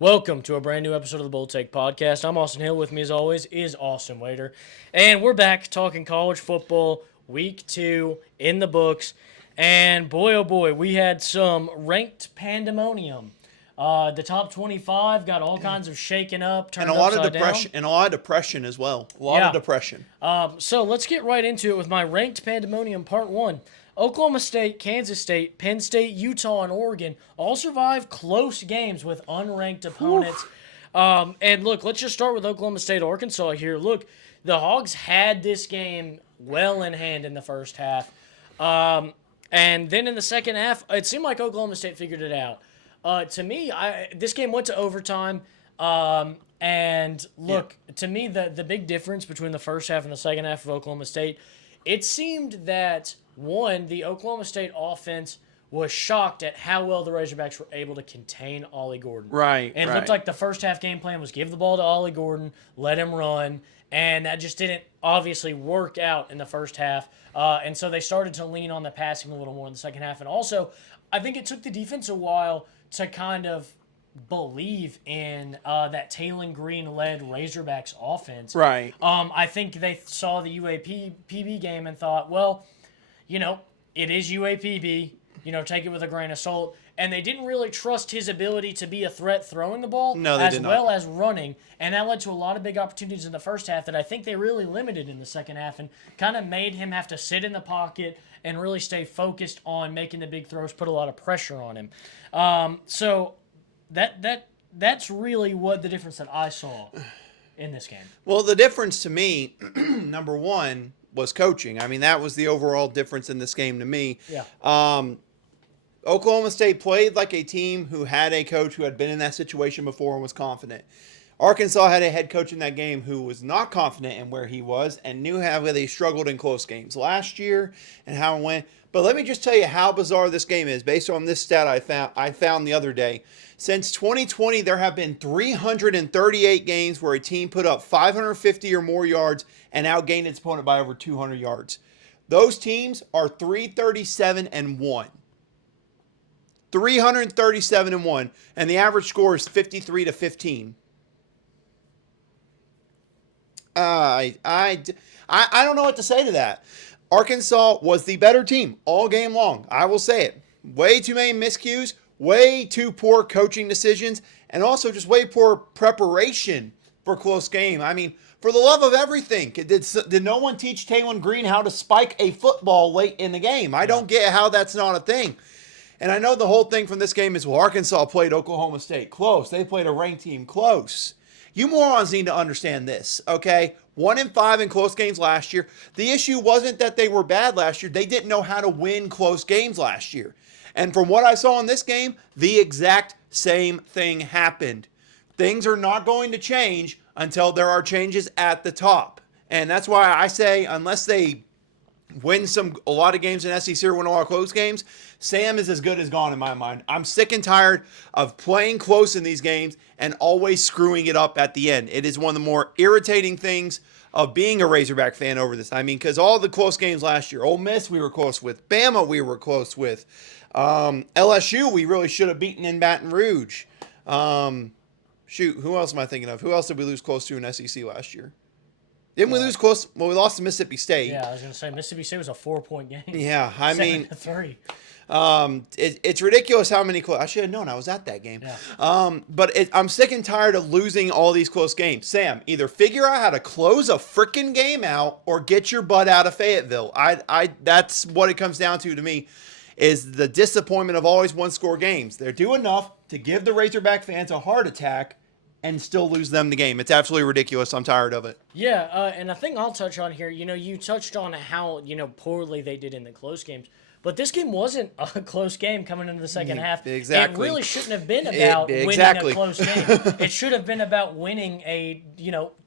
Welcome to a brand new episode of the Bold Take Podcast. I'm Austin Hill. With me, as always, is Austin Wader. And we're back talking college football, week 2 in the books. And boy, oh boy, we had some ranked pandemonium. The top 25 got all kinds of shaken up, And turned upside down. and a lot of depression as well. A lot of depression. So let's get right into it with my ranked pandemonium part 1. Oklahoma State, Kansas State, Penn State, Utah, and Oregon all survived close games with unranked opponents. And look, let's just start with Oklahoma State, Arkansas here. Look, the Hogs had this game well in hand in the first half. And then in the second half, it seemed like Oklahoma State figured it out. To me, this game went to overtime. And look, to me, the big difference between the first half and the second half of Oklahoma State, it seemed that, one, the Oklahoma State offense was shocked at how well the Razorbacks were able to contain Ollie Gordon. Right, And it looked like the first half game plan was give the ball to Ollie Gordon, let him run, and that just didn't obviously work out in the first half. And so they started to lean on the passing a little more in the second half. And also, I think it took the defense a while to kind of believe in that Taylon Green-led Razorbacks offense. Right. I think they saw the UAPB game and thought, well, it is UAPB. Take it with a grain of salt. And they didn't really trust his ability to be a threat throwing the ball as well as running. And that led to a lot of big opportunities in the first half that I think they really limited in the second half and kind of made him have to sit in the pocket and really stay focused on making the big throws, put a lot of pressure on him. So that's really what the difference that I saw in this game. Well, the difference to me, number one, was coaching. I mean, that was the overall difference in this game to me. Yeah. Oklahoma State played like a team who had a coach who had been in that situation before and was confident. Arkansas had a head coach in that game who was not confident in where he was and knew how they struggled in close games last year and how it went. But let me just tell you how bizarre this game is based on this stat I found the other day. Since 2020, there have been 338 games where a team put up 550 or more yards and outgained its opponent by over 200 yards. Those teams are 337-1. 337-1, and the average score is 53-15. I don't know what to say to that. Arkansas was the better team all game long. I will say it. Way too many miscues, way too poor coaching decisions, and also just way poor preparation for a close game. I mean, for the love of everything, did no one teach Taylon Green how to spike a football late in the game? I don't get how that's not a thing. And I know the whole thing from this game is, well, Arkansas played Oklahoma State close. They played a ranked team close. You morons need to understand this, okay? 1-5 in close games last year. The issue wasn't that they were bad last year. They didn't know how to win close games last year. And from what I saw in this game, the exact same thing happened. Things are not going to change until there are changes at the top. And that's why I say, unless they win a lot of games in SEC or win a lot of close games, Sam is as good as gone in my mind. I'm sick and tired of playing close in these games and always screwing it up at the end. It is one of the more irritating things of being a Razorback fan over this. I mean, because all the close games last year, Ole Miss we were close with, Bama we were close with, LSU we really should have beaten in Baton Rouge. Who else am I thinking of? Who else did we lose close to in SEC last year? Didn't we lose close? Well, we lost to Mississippi State. Yeah, I was going to say Mississippi State was a 4-point game. Yeah, I mean, 7-3. It's ridiculous how many I should have known. I was at that game. Yeah. But I'm sick and tired of losing all these close games. Sam, either figure out how to close a freaking game out or get your butt out of Fayetteville. That's what it comes down to me, is the disappointment of always one-score games. They're do enough to give the Razorback fans a heart attack and still lose them the game. It's absolutely ridiculous. I'm tired of it. Yeah, and a thing I'll touch on here, you touched on how, poorly they did in the close games. But this game wasn't a close game coming into the second half. Exactly. It really shouldn't have been about winning a close game. It should have been about winning a,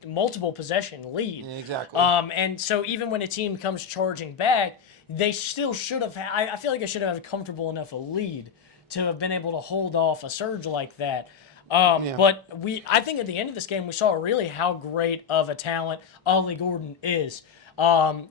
multiple possession lead. Exactly. And so even when a team comes charging back, they still should have I feel like they should have had a comfortable enough a lead to have been able to hold off a surge like that. But I think at the end of this game, we saw really how great of a talent Ollie Gordon is.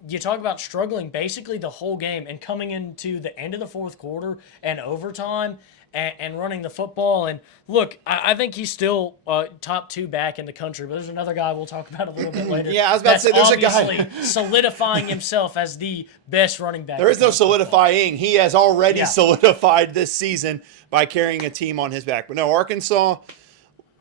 You talk about struggling basically the whole game and coming into the end of the fourth quarter and overtime and running the football. And look, I think he's still top 2 back in the country, but there's another guy we'll talk about a little bit later. Yeah, I was about to say there's a guy obviously solidifying himself as the best running back. There is no solidifying. He has already Yeah. solidified this season by carrying a team on his back. But no, Arkansas.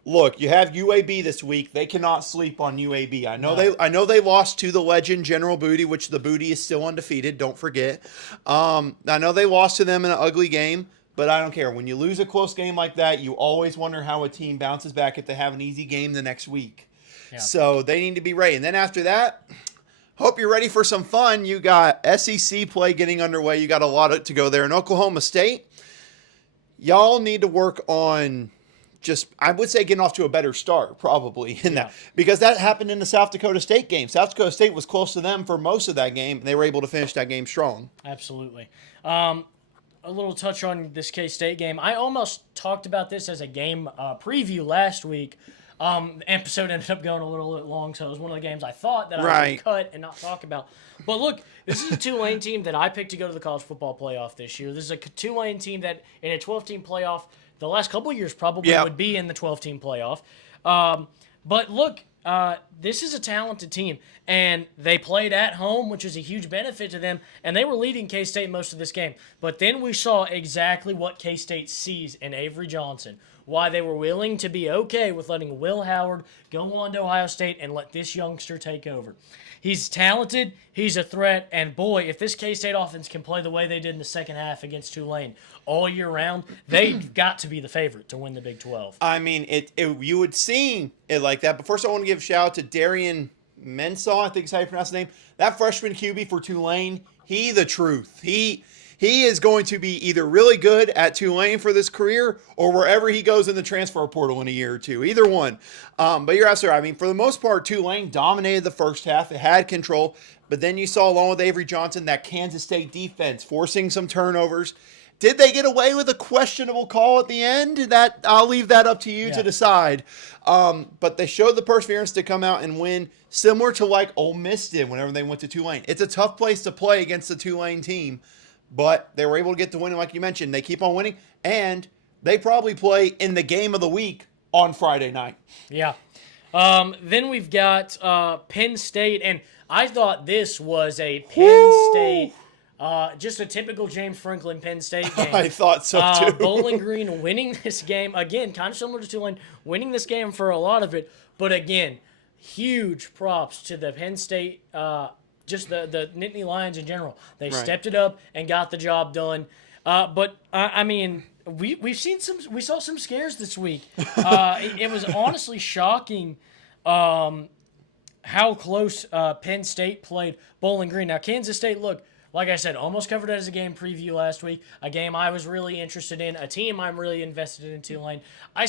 Look, you have UAB this week. They cannot sleep on UAB. I know they lost to the legend General Booty, which the Booty is still undefeated. Don't forget. I know they lost to them in an ugly game, but I don't care. When you lose a close game like that, you always wonder how a team bounces back if they have an easy game the next week. Yeah. So they need to be ready. And then after that, hope you're ready for some fun. You got SEC play getting underway. You got a lot to go there. In Oklahoma State, y'all need to work on I would say getting off to a better start probably in that, because that happened in the South Dakota State game. South Dakota State was close to them for most of that game, and they were able to finish that game strong. Absolutely. A little touch on this K-State game. I almost talked about this as a game preview last week. The episode ended up going a little bit long, so it was one of the games I thought that I would cut and not talk about. But look, this is a Tulane team that I picked to go to the college football playoff this year. This is a Tulane team that in a 12-team playoff the last couple of years probably would be in the 12-team playoff. But look, this is a talented team, and they played at home, which is a huge benefit to them, and they were leading K-State most of this game. But then we saw exactly what K-State sees in Avery Johnson, why they were willing to be okay with letting Will Howard go on to Ohio State and let this youngster take over. He's talented, he's a threat, and boy, if this K-State offense can play the way they did in the second half against Tulane all year round, they've got to be the favorite to win the Big 12. I mean, you would see it like that. But first I want to give a shout out to Darian Mensah, I think is how you pronounce the name. That freshman QB for Tulane, he the truth. He is going to be either really good at Tulane for this career or wherever he goes in the transfer portal in a year or two. Either one. But you're absolutely right. I mean, for the most part, Tulane dominated the first half. It had control. But then you saw, along with Avery Johnson, that Kansas State defense forcing some turnovers. Did they get away with a questionable call at the end? That I'll leave that up to you to decide. But they showed the perseverance to come out and win, similar to like Ole Miss did whenever they went to Tulane. It's a tough place to play against the Tulane team. But they were able to get the win, like you mentioned. They keep on winning, and they probably play in the game of the week on Friday night. Yeah. Then we've got Penn State, and I thought this was a Penn State, just a typical James Franklin Penn State game. I thought so, too. Bowling Green winning this game, again, kind of similar to Tulane, winning this game for a lot of it. But again, huge props to the Penn State just the Nittany Lions in general. They stepped it up and got the job done. But I mean, we saw some scares this week. It was honestly shocking how close Penn State played Bowling Green. Now Kansas State, look, like I said, almost covered it as a game preview last week. A game I was really interested in. A team I'm really invested in Tulane. I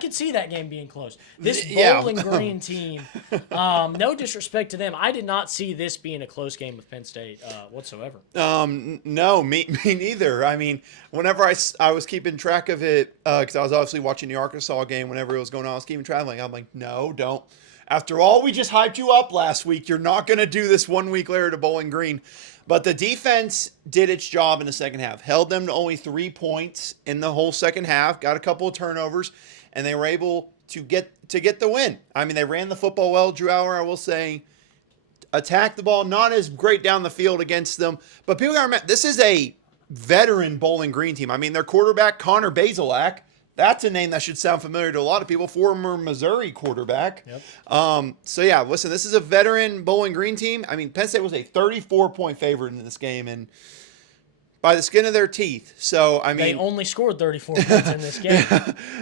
could see that game being close. This Bowling Green team, no disrespect to them, I did not see this being a close game with Penn State whatsoever. No, me neither. I mean, whenever I was keeping track of it, because I was obviously watching the Arkansas game whenever it was going on, I was keeping track. I'm like, no, don't. After all, we just hyped you up last week. You're not going to do this 1 week later to Bowling Green. But the defense did its job in the second half. Held them to only 3 points in the whole second half. Got a couple of turnovers, and they were able to get the win. I mean, they ran the football well. Drew Aller, I will say, attacked the ball. Not as great down the field against them. But people got to remember, this is a veteran Bowling Green team. I mean, their quarterback, Connor Bazelak, that's a name that should sound familiar to a lot of people. Former Missouri quarterback. Yep. So, yeah, listen, this is a veteran Bowling Green team. I mean, Penn State was a 34-point favorite in this game, and by the skin of their teeth. So, I mean, they only scored 34 points in this game.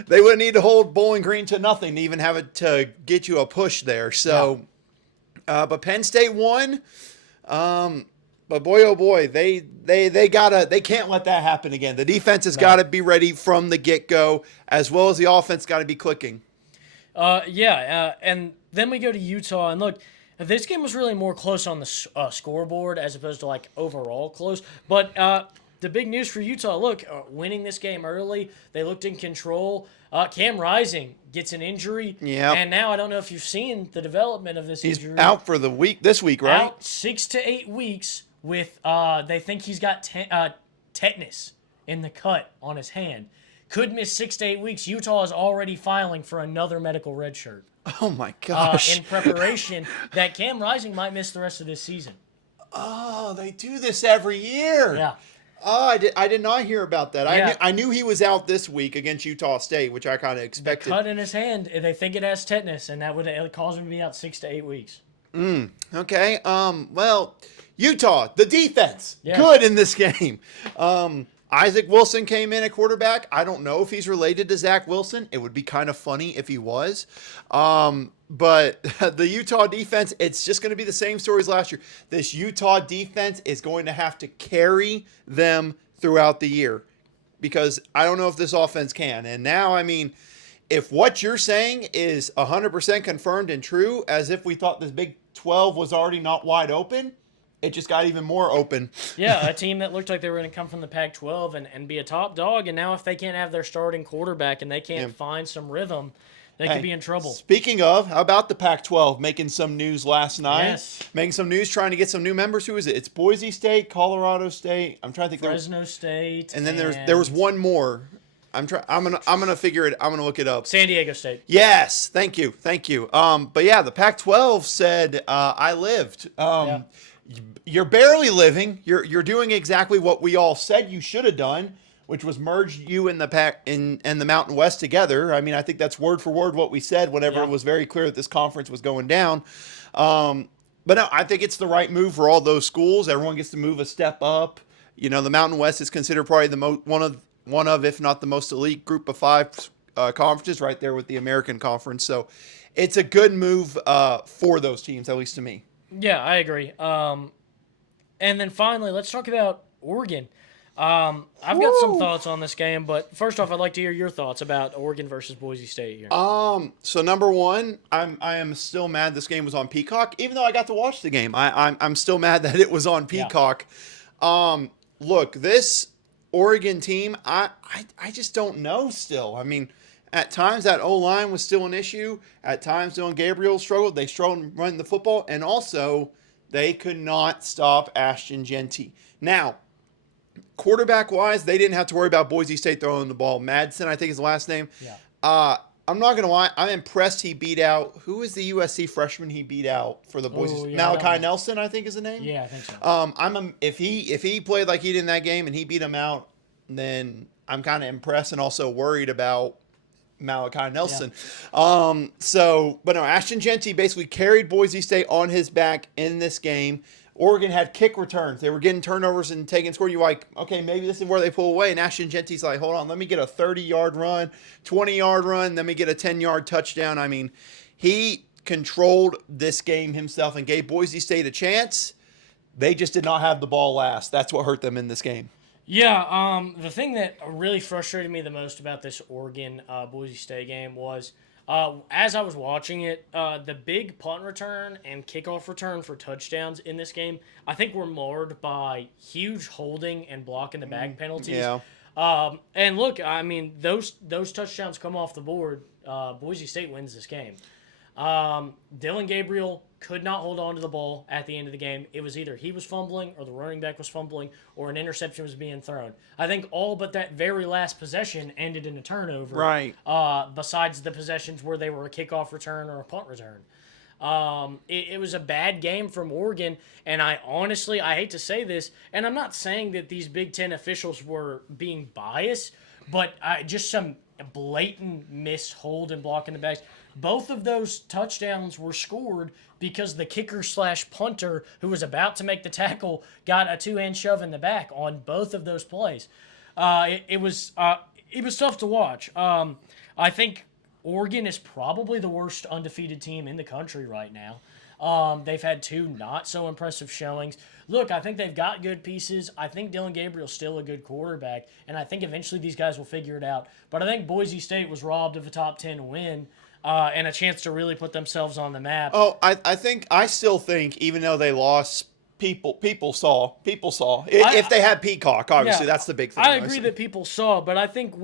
They would need to hold Bowling Green to nothing to even have it to get you a push there. So, but Penn State won. But boy, oh boy, they can't let that happen again. The defense has got to be ready from the get-go, as well as the offense got to be clicking. And then we go to Utah, and look, this game was really more close on the scoreboard as opposed to like overall close. But the big news for Utah, look, winning this game early, they looked in control. Cam Rising gets an injury. Yep. And now I don't know if you've seen the development of this He's injury. out for this week, right? Out 6 to 8 weeks with, they think he's got tetanus in the cut on his hand. Could miss 6 to 8 weeks. Utah is already filing for another medical red shirt. Oh, my gosh. In preparation that Cam Rising might miss the rest of this season. Oh, they do this every year. Yeah. Oh, I did not hear about that. Yeah. I knew he was out this week against Utah State, which I kind of expected. The cut in his hand, they think it has tetanus, and that would cause him to be out 6 to 8 weeks. Okay. Well, Utah, the defense, Yeah. good in this game. Isaac Wilson came in at quarterback. I don't know if he's related to Zach Wilson. It would be kind of funny if he was. But the Utah defense, it's just going to be the same stories last year. This Utah defense is going to have to carry them throughout the year because I don't know if this offense can. And now, I mean, if what you're saying is 100% confirmed and true, as if we thought this Big 12 was already not wide open, it just got even more open. Yeah, a team that looked like they were going to come from the Pac-12 and be a top dog, and now if they can't have their starting quarterback and they can't find some rhythm, they could be in trouble. Speaking of, how about the Pac-12 making some news last night? Yes. Making some news, trying to get some new members. Who is it? It's Boise State, Colorado State. I'm trying to think. Fresno State. And then there was one more. I'm gonna figure it. I'm gonna look it up. San Diego State. Yes, thank you. But yeah, the Pac-12 said I lived. You're barely living. You're doing exactly what we all said you should have done, which was merge you and the Pac and the Mountain West together. I mean, I think that's word for word what we said whenever it was very clear that this conference was going down. But no, I think it's the right move for all those schools. Everyone gets to move a step up. You know, the Mountain West is considered probably the one of, if not the most elite group of 5 conferences, right there with the American Conference. So it's a good move for those teams, at least to me. Yeah, I agree. And then finally, let's talk about Oregon. I've got some thoughts on this game, but first off, I'd like to hear your thoughts about Oregon versus Boise State here. So number one, I am still mad this game was on Peacock, even though I got to watch the game. I'm still mad that it was on Peacock. Yeah. Look, this Oregon team, I just don't know still. I mean, at times that O-line was still an issue. At times Dylan Gabriel struggled. They struggled running the football, and also they could not stop Ashton Jeanty. Now, quarterback-wise, they didn't have to worry about Boise State throwing the ball. Madsen, I think is the last name. Yeah. I'm not going to lie. I'm impressed he beat out – who is the USC freshman he beat out for the Boise – Malachi Nelson, I think is the name? Yeah, I think so. If he played like he did in that game and he beat him out, then I'm kind of impressed and also worried about Malachi Nelson. Yeah. But no, Ashton Jeanty basically carried Boise State on his back in this game. Oregon had kick returns. They were getting turnovers and taking score. You're like, okay, maybe this is where they pull away. And Ashton Jeanty's like, hold on, let me get a 30-yard run, 20-yard run, then we get a 10-yard touchdown. I mean, he controlled this game himself and gave Boise State a chance. They just did not have the ball last. That's what hurt them in this game. Yeah, the thing that really frustrated me the most about this Oregon Boise State game was as I was watching it, the big punt return and kickoff return for touchdowns in this game, I think were marred by huge holding and blocking the bag penalties. Yeah. And look, I mean, those touchdowns come off the board. Boise State wins this game. Dylan Gabriel could not hold on to the ball at the end of the game. It was either he was fumbling or the running back was fumbling or an interception was being thrown. I think all but that very last possession ended in a turnover. Right. Besides the possessions where they were a kickoff return or a punt return. It was a bad game from Oregon, and I hate to say this, and I'm not saying that these Big Ten officials were being biased, but just some blatant mishold and blocking the bags. Both of those touchdowns were scored because the kicker/punter who was about to make the tackle got a two-hand shove in the back on both of those plays. It was tough to watch. I think Oregon is probably the worst undefeated team in the country right now. They've had 2 not so impressive showings. Look, I think they've got good pieces. I think Dylan Gabriel's still a good quarterback, and I think eventually these guys will figure it out. But I think Boise State was robbed of a top 10 win. And a chance to really put themselves on the map. Oh, I still think, even though they lost People saw. If they had Peacock, obviously that's the big thing. I agree that people saw, but I think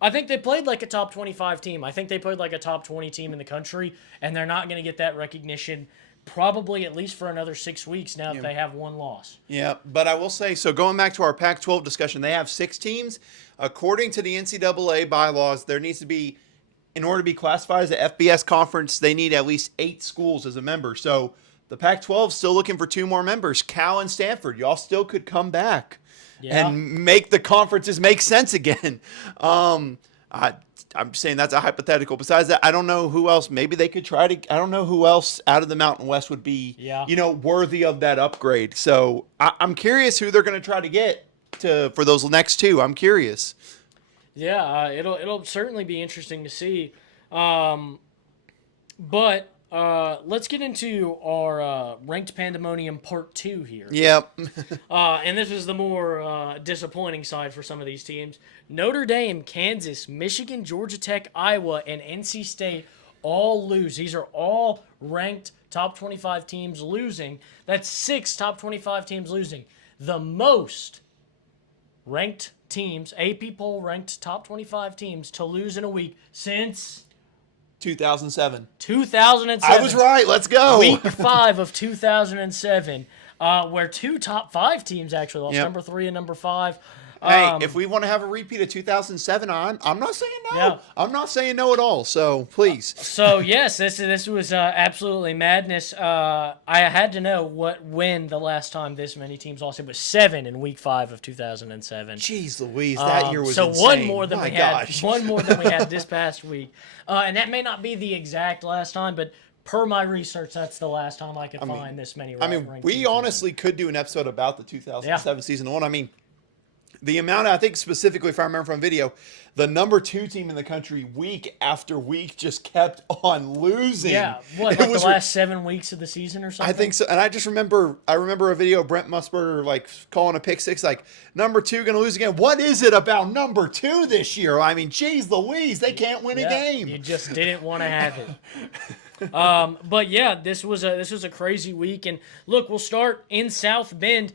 I think they played like a top 25 team. I think they played like a top 20 team in the country, and they're not going to get that recognition probably at least for another 6 weeks now that they have one loss. Yeah, but I will say, so going back to our Pac-12 discussion, they have 6 teams. According to the NCAA bylaws, there needs to be, in order to be classified as an FBS conference, they need at least 8 schools as a member. So the Pac-12 is still looking for 2 more members. Cal and Stanford, y'all still could come back and make the conferences make sense again. I'm saying that's a hypothetical. Besides that, I don't know who else. Maybe they could try to. I don't know who else out of the Mountain West would be, worthy of that upgrade. So I'm curious who they're going to try to get for those next 2. I'm curious. Yeah, it'll certainly be interesting to see. But let's get into our Ranked Pandemonium Part 2 here. Yep. And this is the more disappointing side for some of these teams. Notre Dame, Kansas, Michigan, Georgia Tech, Iowa, and NC State all lose. These are all ranked top 25 teams losing. That's 6 top 25 teams losing. The most ranked teams, AP poll ranked top 25 teams to lose in a week since 2007. 2007. I was right. Let's go. Week 5 of 2007, where 2 top 5 teams actually lost, number 3 and number 5. Hey, if we want to have a repeat of 2007, I'm not saying no. Yeah. I'm not saying no at all. So please. So yes, this was absolutely madness. I had to know when the last time this many teams lost. It was 7 in Week 5 of 2007. Jeez Louise, that year was so insane. one more than gosh. One more than we had this past week, and that may not be the exact last time, but per my research, that's the last time I could find this many. We honestly could do an episode about the 2007 season 1. I mean, the amount, I think specifically, if I remember from video, the number 2 team in the country week after week just kept on losing. Yeah, what, like the last 7 weeks of the season or something? I think so. And I remember a video of Brent Musburger like calling a pick 6, like, number 2 going to lose again. What is it about number 2 this year? I mean, geez Louise, they can't win a game. You just didn't want to have it. But yeah, this was a crazy week. And look, we'll start in South Bend.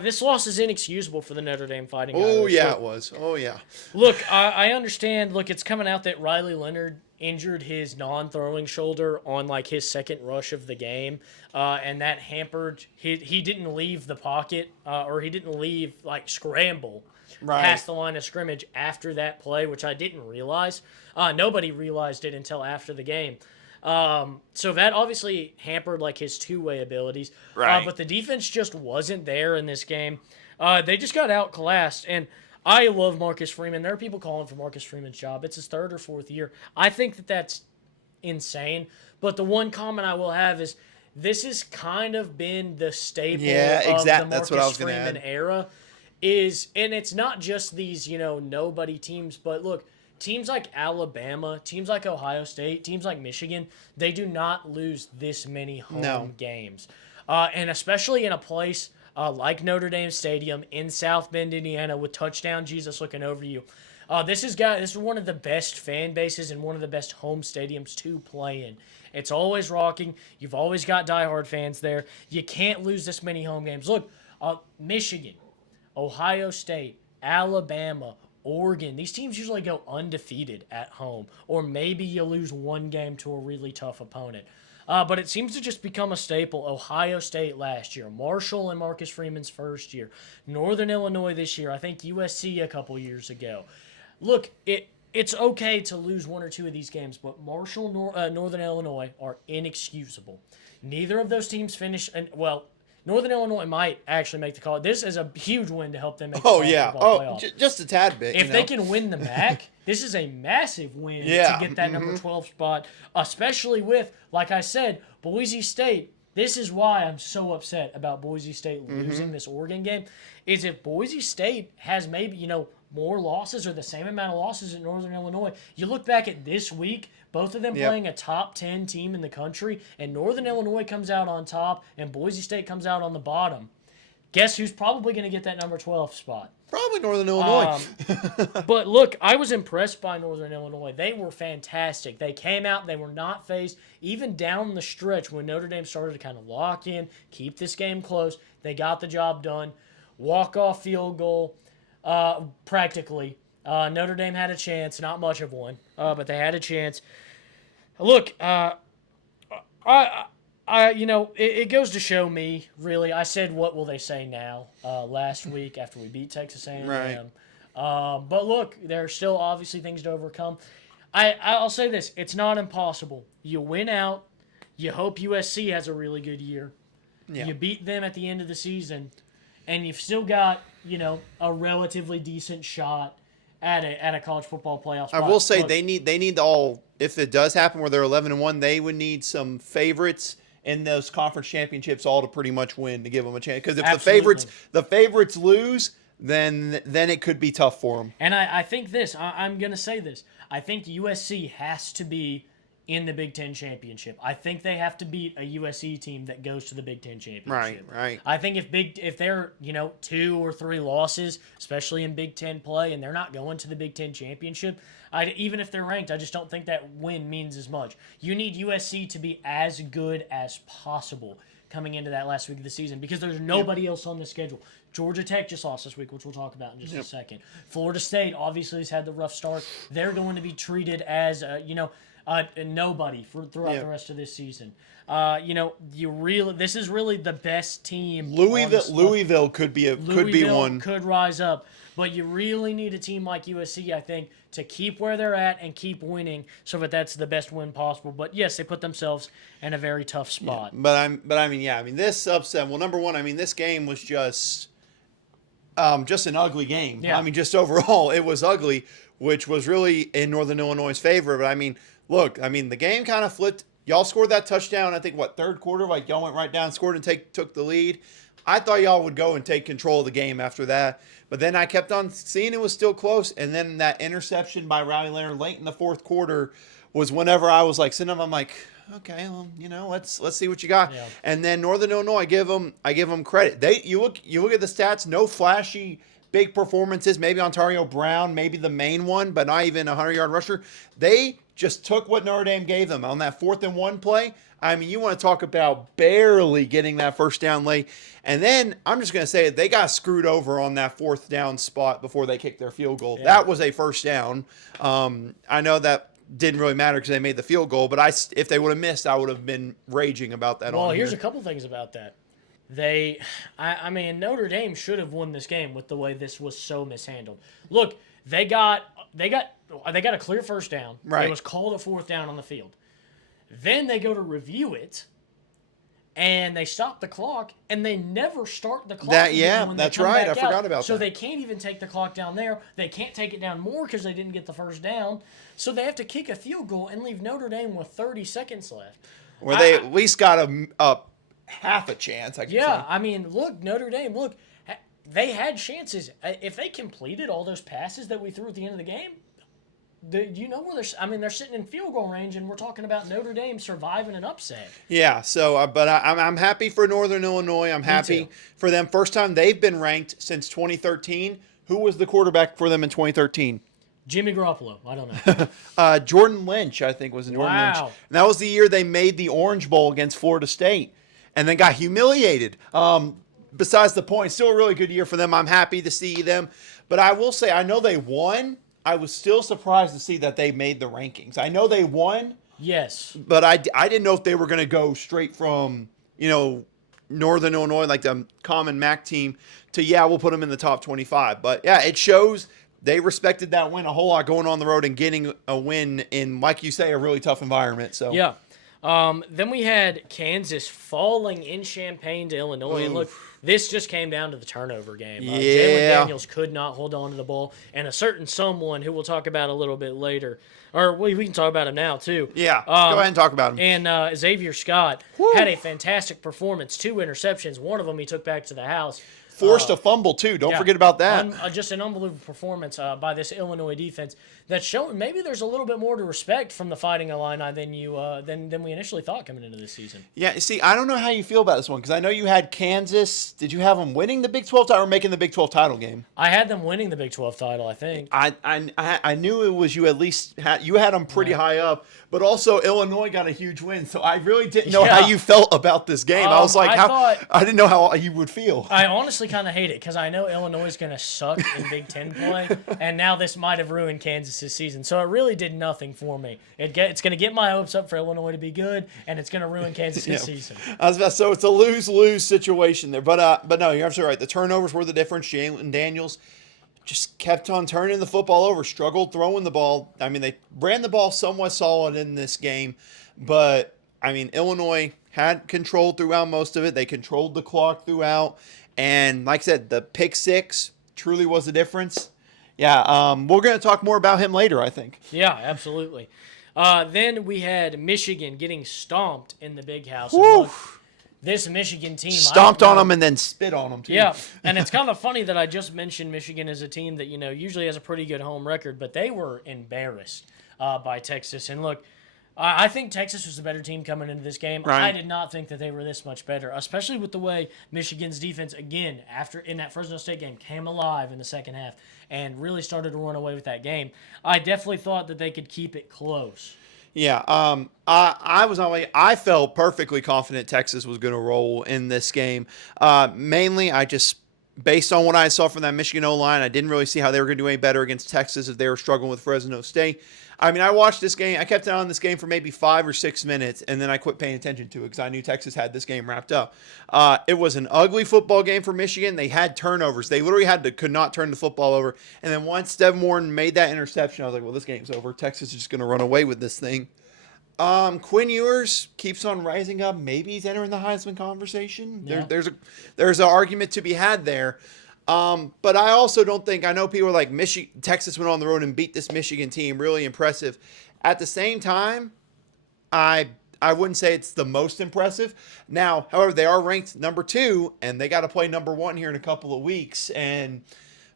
This loss is inexcusable for the Notre Dame Fighting Irish. Oh, yeah, it was. Oh, yeah. Look, I understand. Look, it's coming out that Riley Leonard injured his non-throwing shoulder on, like, his second rush of the game, and that hampered – he didn't leave the pocket or he didn't leave, like, scramble past the line of scrimmage after that play, which I didn't realize. Nobody realized it until after the game. So that obviously hampered like his two-way abilities. Right. But the defense just wasn't there in this game. They just got outclassed. And I love Marcus Freeman. There are people calling for Marcus Freeman's job. It's his 3rd or 4th year. I think that that's insane. But the one comment I will have is this has kind of been the staple of the Marcus Freeman era. And it's not just these, nobody teams, but look, teams like Alabama, teams like Ohio State, teams like Michigan, they do not lose this many home games. And especially in a place like Notre Dame Stadium in South Bend, Indiana, with Touchdown Jesus looking over you. This is one of the best fan bases and one of the best home stadiums to play in. It's always rocking. You've always got diehard fans there. You can't lose this many home games. Look, Michigan, Ohio State, Alabama, Oregon, these teams usually go undefeated at home, or maybe you lose one game to a really tough opponent. But it seems to just become a staple. Ohio State last year, Marshall and Marcus Freeman's first year, Northern Illinois this year, I think USC a couple years ago. Look, it's okay to lose 1 or 2 of these games, but Marshall, Northern Illinois are inexcusable. Neither of those teams finished, Northern Illinois might actually make the call. This is a huge win to help them make the playoff. Just a tad bit. If they can win the MAC, this is a massive win to get that number 12 spot, especially with, like I said, Boise State. This is why I'm so upset about Boise State losing this Oregon game, is if Boise State has maybe, more losses or the same amount of losses at Northern Illinois, you look back at this week, both of them playing a top 10 team in the country, and Northern Illinois comes out on top and Boise State comes out on the bottom. Guess who's probably going to get that number 12 spot? Probably Northern Illinois. But look, I was impressed by Northern Illinois. They were fantastic. They came out, they were not phased. Even down the stretch when Notre Dame started to kind of lock in, keep this game close, they got the job done. Walk-off field goal, practically. Notre Dame had a chance, not much of one, but they had a chance. Look, it goes to show me, really. I said, what will they say now last week after we beat Texas A&M. Right. But look, there are still obviously things to overcome. I'll say this. It's not impossible. You win out. You hope USC has a really good year. Yeah. You beat them at the end of the season, and you've still got, a relatively decent shot at a college football playoff spot. I will say Look, they need all, if it does happen where they're 11-1, they would need some favorites in those conference championships all to pretty much win to give them a chance. Because if Absolutely. the favorites lose, then it could be tough for them. And I think this. I'm going to say this. I think USC has to be in the Big Ten championship. I think they have to beat a USC team that goes to the Big Ten championship. Right. I think if they're 2 or 3 losses, especially in Big Ten play, and they're not going to the Big Ten championship, even if they're ranked, I just don't think that win means as much. You need USC to be as good as possible coming into that last week of the season because there's nobody else on the schedule. Georgia Tech just lost this week, which we'll talk about in just a second. Florida State obviously has had the rough start. They're going to be treated as nobody throughout the rest of this season. This is really the best team. Louisville could be one. Could rise up, but you really need a team like USC, I think, to keep where they're at and keep winning, so that's the best win possible. But yes, they put themselves in a very tough spot. Yeah. This upset. Well, number one, this game was just an ugly game. Yeah. Just overall, it was ugly, which was really in Northern Illinois' favor. But look, the game kind of flipped. Y'all scored that touchdown, I think, third quarter? Like, y'all went right down, scored, and took the lead. I thought y'all would go and take control of the game after that. But then I kept on seeing it was still close. And then that interception by Riley Leonard late in the fourth quarter was whenever I was like sitting up, I'm like, okay, well, let's see what you got. Yeah. And then Northern Illinois, I give them credit. You look at the stats, no flashy big performances, maybe Ontario Brown, maybe the main one, but not even a 100-yard rusher. They just took what Notre Dame gave them on that 4th and 1 play. You want to talk about barely getting that first down late. And then I'm just going to say it, they got screwed over on that 4th down spot before they kicked their field goal. Yeah. That was a first down. I know that didn't really matter because they made the field goal, but if they would have missed, I would have been raging about that. Well, here's a couple things about that. Notre Dame should have won this game with the way this was so mishandled. Look, they got a clear first down. Right. It was called a 4th down on the field. Then they go to review it, and they stop the clock, and they never start the clock. That's right. I forgot about that. So they can't even take the clock down there. They can't take it down more because they didn't get the first down. So they have to kick a field goal and leave Notre Dame with 30 seconds left. Where they at least got a half a chance, I can say. Look, Notre Dame, they had chances. If they completed all those passes that we threw at the end of the game, where they're sitting in field goal range, and we're talking about Notre Dame surviving an upset. Yeah, so, but I'm happy for Northern Illinois. I'm happy for them. First time they've been ranked since 2013. Who was the quarterback for them in 2013? Jimmy Garoppolo. I don't know. Jordan Lynch, I think, was Jordan Lynch. And that was the year they made the Orange Bowl against Florida State and then got humiliated. Besides the point, still a really good year for them. I'm happy to see them. But I will say, I know they won. I was still surprised to see that they made the rankings. I know they won. Yes. But I didn't know if they were going to go straight from, Northern Illinois, like the common MAC team, to, we'll put them in the top 25. But, it shows they respected that win a whole lot going on the road and getting a win in, like you say, a really tough environment. So yeah. Then we had Kansas falling in Champaign to Illinois. And look, this just came down to the turnover game. Jalen Daniels could not hold on to the ball. And a certain someone who we'll talk about a little bit later, or we can talk about him now too. Yeah, go ahead and talk about him. And Xavier Scott had a fantastic performance, 2 interceptions. One of them he took back to the house. forced a fumble too. Don't forget about that. Just an unbelievable performance by this Illinois defense that's showing maybe there's a little bit more to respect from the Fighting Illini than we initially thought coming into this season. Yeah, see, I don't know how you feel about this one because I know you had Kansas. Did you have them winning the Big 12 title or making the Big 12 title game? I had them winning the Big 12 title, I think. I knew it was you at least had them pretty high up, but also Illinois got a huge win, so I really didn't know how you felt about this game. I was like, I didn't know how you would feel. I honestly kind of hate it because I know Illinois is going to suck in Big Ten play, and now this might have ruined Kansas' season. So it really did nothing for me. It's going to get my hopes up for Illinois to be good, and it's going to ruin Kansas' season. So it's a lose-lose situation there. But no, you're absolutely right. The turnovers were the difference. Jalen Daniels just kept on turning the football over, struggled throwing the ball. I mean, they ran the ball somewhat solid in this game, but, I mean, Illinois had control throughout most of it. They controlled the clock throughout. And like I said, the pick six truly was the difference. Yeah, we're going to talk more about him later, I think. Yeah, absolutely. Then we had Michigan getting stomped in the Big House. Look, this Michigan team stomped on them and then spit on them too. Yeah, and it's kind of funny that I just mentioned Michigan as a team that usually has a pretty good home record, but they were embarrassed by Texas. And look, I think Texas was the better team coming into this game. Right. I did not think that they were this much better, especially with the way Michigan's defense, again, after in that Fresno State game, came alive in the second half and really started to run away with that game. I definitely thought that they could keep it close. Yeah, I felt perfectly confident Texas was going to roll in this game. Mainly, based on what I saw from that Michigan O-line, I didn't really see how they were going to do any better against Texas if they were struggling with Fresno State. I mean, I watched this game. I kept on this game for maybe 5 or 6 minutes, and then I quit paying attention to it because I knew Texas had this game wrapped up. It was an ugly football game for Michigan. They had turnovers. They literally could not turn the football over. And then once Devin Warren made that interception, I was like, well, this game's over. Texas is just going to run away with this thing. Quinn Ewers keeps on rising up. Maybe he's entering the Heisman conversation. Yeah. There's an argument to be had there. But I also don't think, I know people are like, Texas went on the road and beat this Michigan team. Really impressive. At the same time, I wouldn't say it's the most impressive. Now, however, they are ranked number 2, and they got to play number 1 here in a couple of weeks. And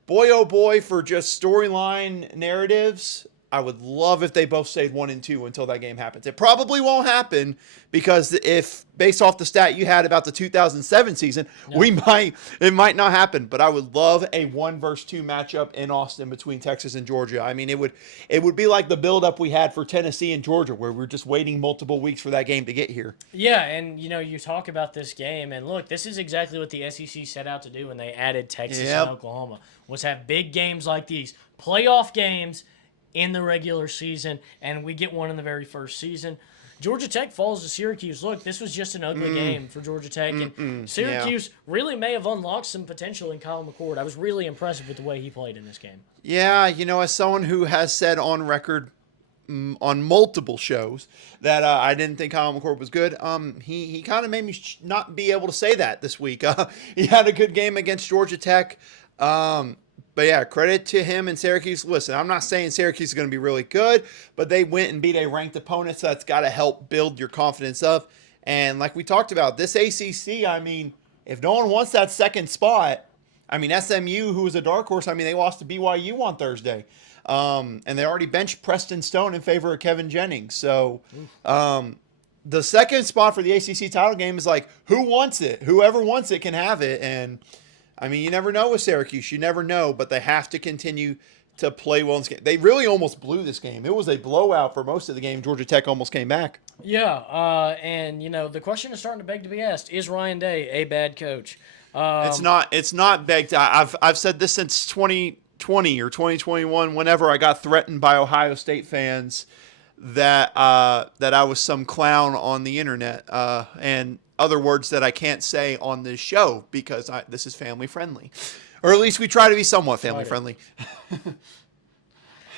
boy, oh boy, for just storyline narratives, I would love if they both stayed 1 and 2 until that game happens. It probably won't happen because if based off the stat you had about the 2007 season, it might not happen. But I would love a 1 versus 2 matchup in Austin between Texas and Georgia. I mean, it would be like the buildup we had for Tennessee and Georgia, where we're just waiting multiple weeks for that game to get here. Yeah, and you talk about this game, and look, this is exactly what the SEC set out to do when they added Texas and Oklahoma, was have big games like these, playoff games in the regular season, and we get one in the very first season. Georgia Tech falls to Syracuse. Look, this was just an ugly game for Georgia Tech, and Syracuse really may have unlocked some potential in Kyle McCord. I was really impressed with the way he played in this game. Yeah, as someone who has said on record on multiple shows that I didn't think Kyle McCord was good, he kind of made me not be able to say that this week. He had a good game against Georgia Tech. But yeah, credit to him and Syracuse. Listen, I'm not saying Syracuse is going to be really good, but they went and beat a ranked opponent, so that's got to help build your confidence up. And like we talked about, this ACC, I mean, if no one wants that second spot, I mean, SMU, who was a dark horse, I mean, they lost to BYU on Thursday. And they already benched Preston Stone in favor of Kevin Jennings. So the second spot for the ACC title game is like, who wants it? Whoever wants it can have it. And I mean, you never know with Syracuse. You never know, but they have to continue to play well in this game. They really almost blew this game. It was a blowout for most of the game. Georgia Tech almost came back. Yeah, and the question is starting to beg to be asked: is Ryan Day a bad coach? It's not begged. I've said this since 2020 or 2021. Whenever I got threatened by Ohio State fans that I was some clown on the internet, and other words that I can't say on this show because this is family friendly, or at least we try to be somewhat family friendly.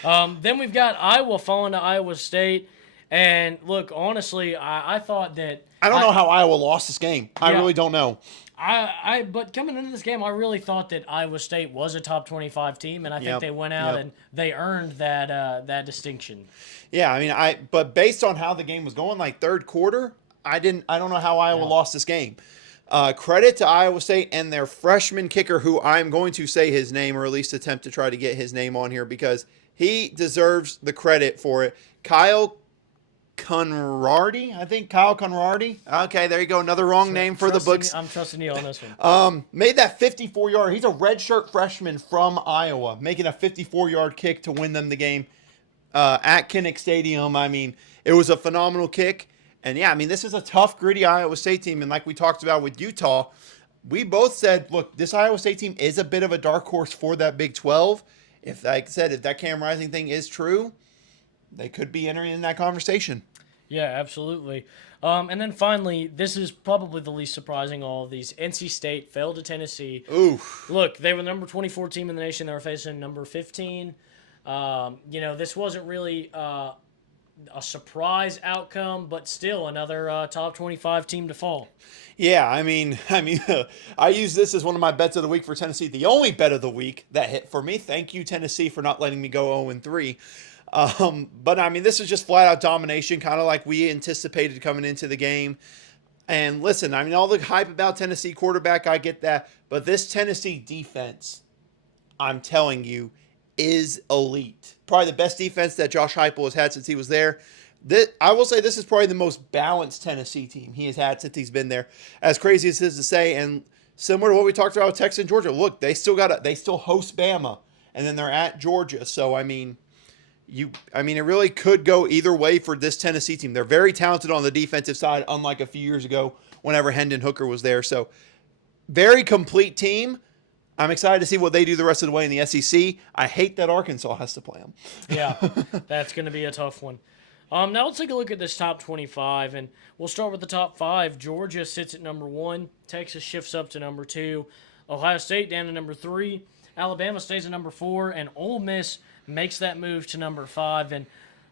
Then we've got Iowa falling to Iowa State, and look, honestly, I thought that I don't know how Iowa lost this game. I really don't know. But coming into this game, I really thought that Iowa State was a top 25 team, and I think they went out and they earned that distinction. Yeah, I mean, but based on how the game was going, like third quarter, I don't know how Iowa lost this game. Credit to Iowa State and their freshman kicker, who I'm going to say his name, or at least attempt to try to get his name on here, because he deserves the credit for it. Kyle Conradi, I think. Kyle Conradi. Okay, there you go. Another wrong name for the books. I'm trusting you on this one. Made that 54-yard. He's a redshirt freshman from Iowa, making a 54-yard kick to win them the game at Kinnick Stadium. I mean, it was a phenomenal kick. And yeah, I mean, this is a tough, gritty Iowa State team. And like we talked about with Utah, we both said, look, this Iowa State team is a bit of a dark horse for that Big 12. If, like I said, if that Cam Rising thing is true, they could be entering in that conversation. Yeah, absolutely. And then finally, this is probably the least surprising of all of these. NC State fell to Tennessee. Oof. Look, they were the number 24 team in the nation. They were facing number 15. This wasn't really a surprise outcome, but still another top 25 team to fall. Yeah, I mean, I use this as one of my bets of the week for Tennessee. The only bet of the week that hit for me. Thank you, Tennessee, for not letting me go 0-3. But I mean, this is just flat out domination, kind of like we anticipated coming into the game. And listen, I mean, all the hype about Tennessee quarterback, I get that. But this Tennessee defense, I'm telling you, is elite. Probably the best defense that Josh Heupel has had since he was there. I will say this is probably the most balanced Tennessee team he has had since he's been there. As crazy as it is to say, and similar to what we talked about with Texas and Georgia, look, they still host Bama, and then they're at Georgia. So I mean, it really could go either way for this Tennessee team. They're very talented on the defensive side, unlike a few years ago whenever Hendon Hooker was there. So very complete team. I'm excited to see what they do the rest of the way in the SEC. I hate that Arkansas has to play them. Yeah, that's going to be a tough one. Now let's take a look at this top 25, and we'll start with the top 5. Georgia sits at number 1. Texas shifts up to number 2. Ohio State down to number 3. Alabama stays at number 4, and Ole Miss makes that move to number 5. And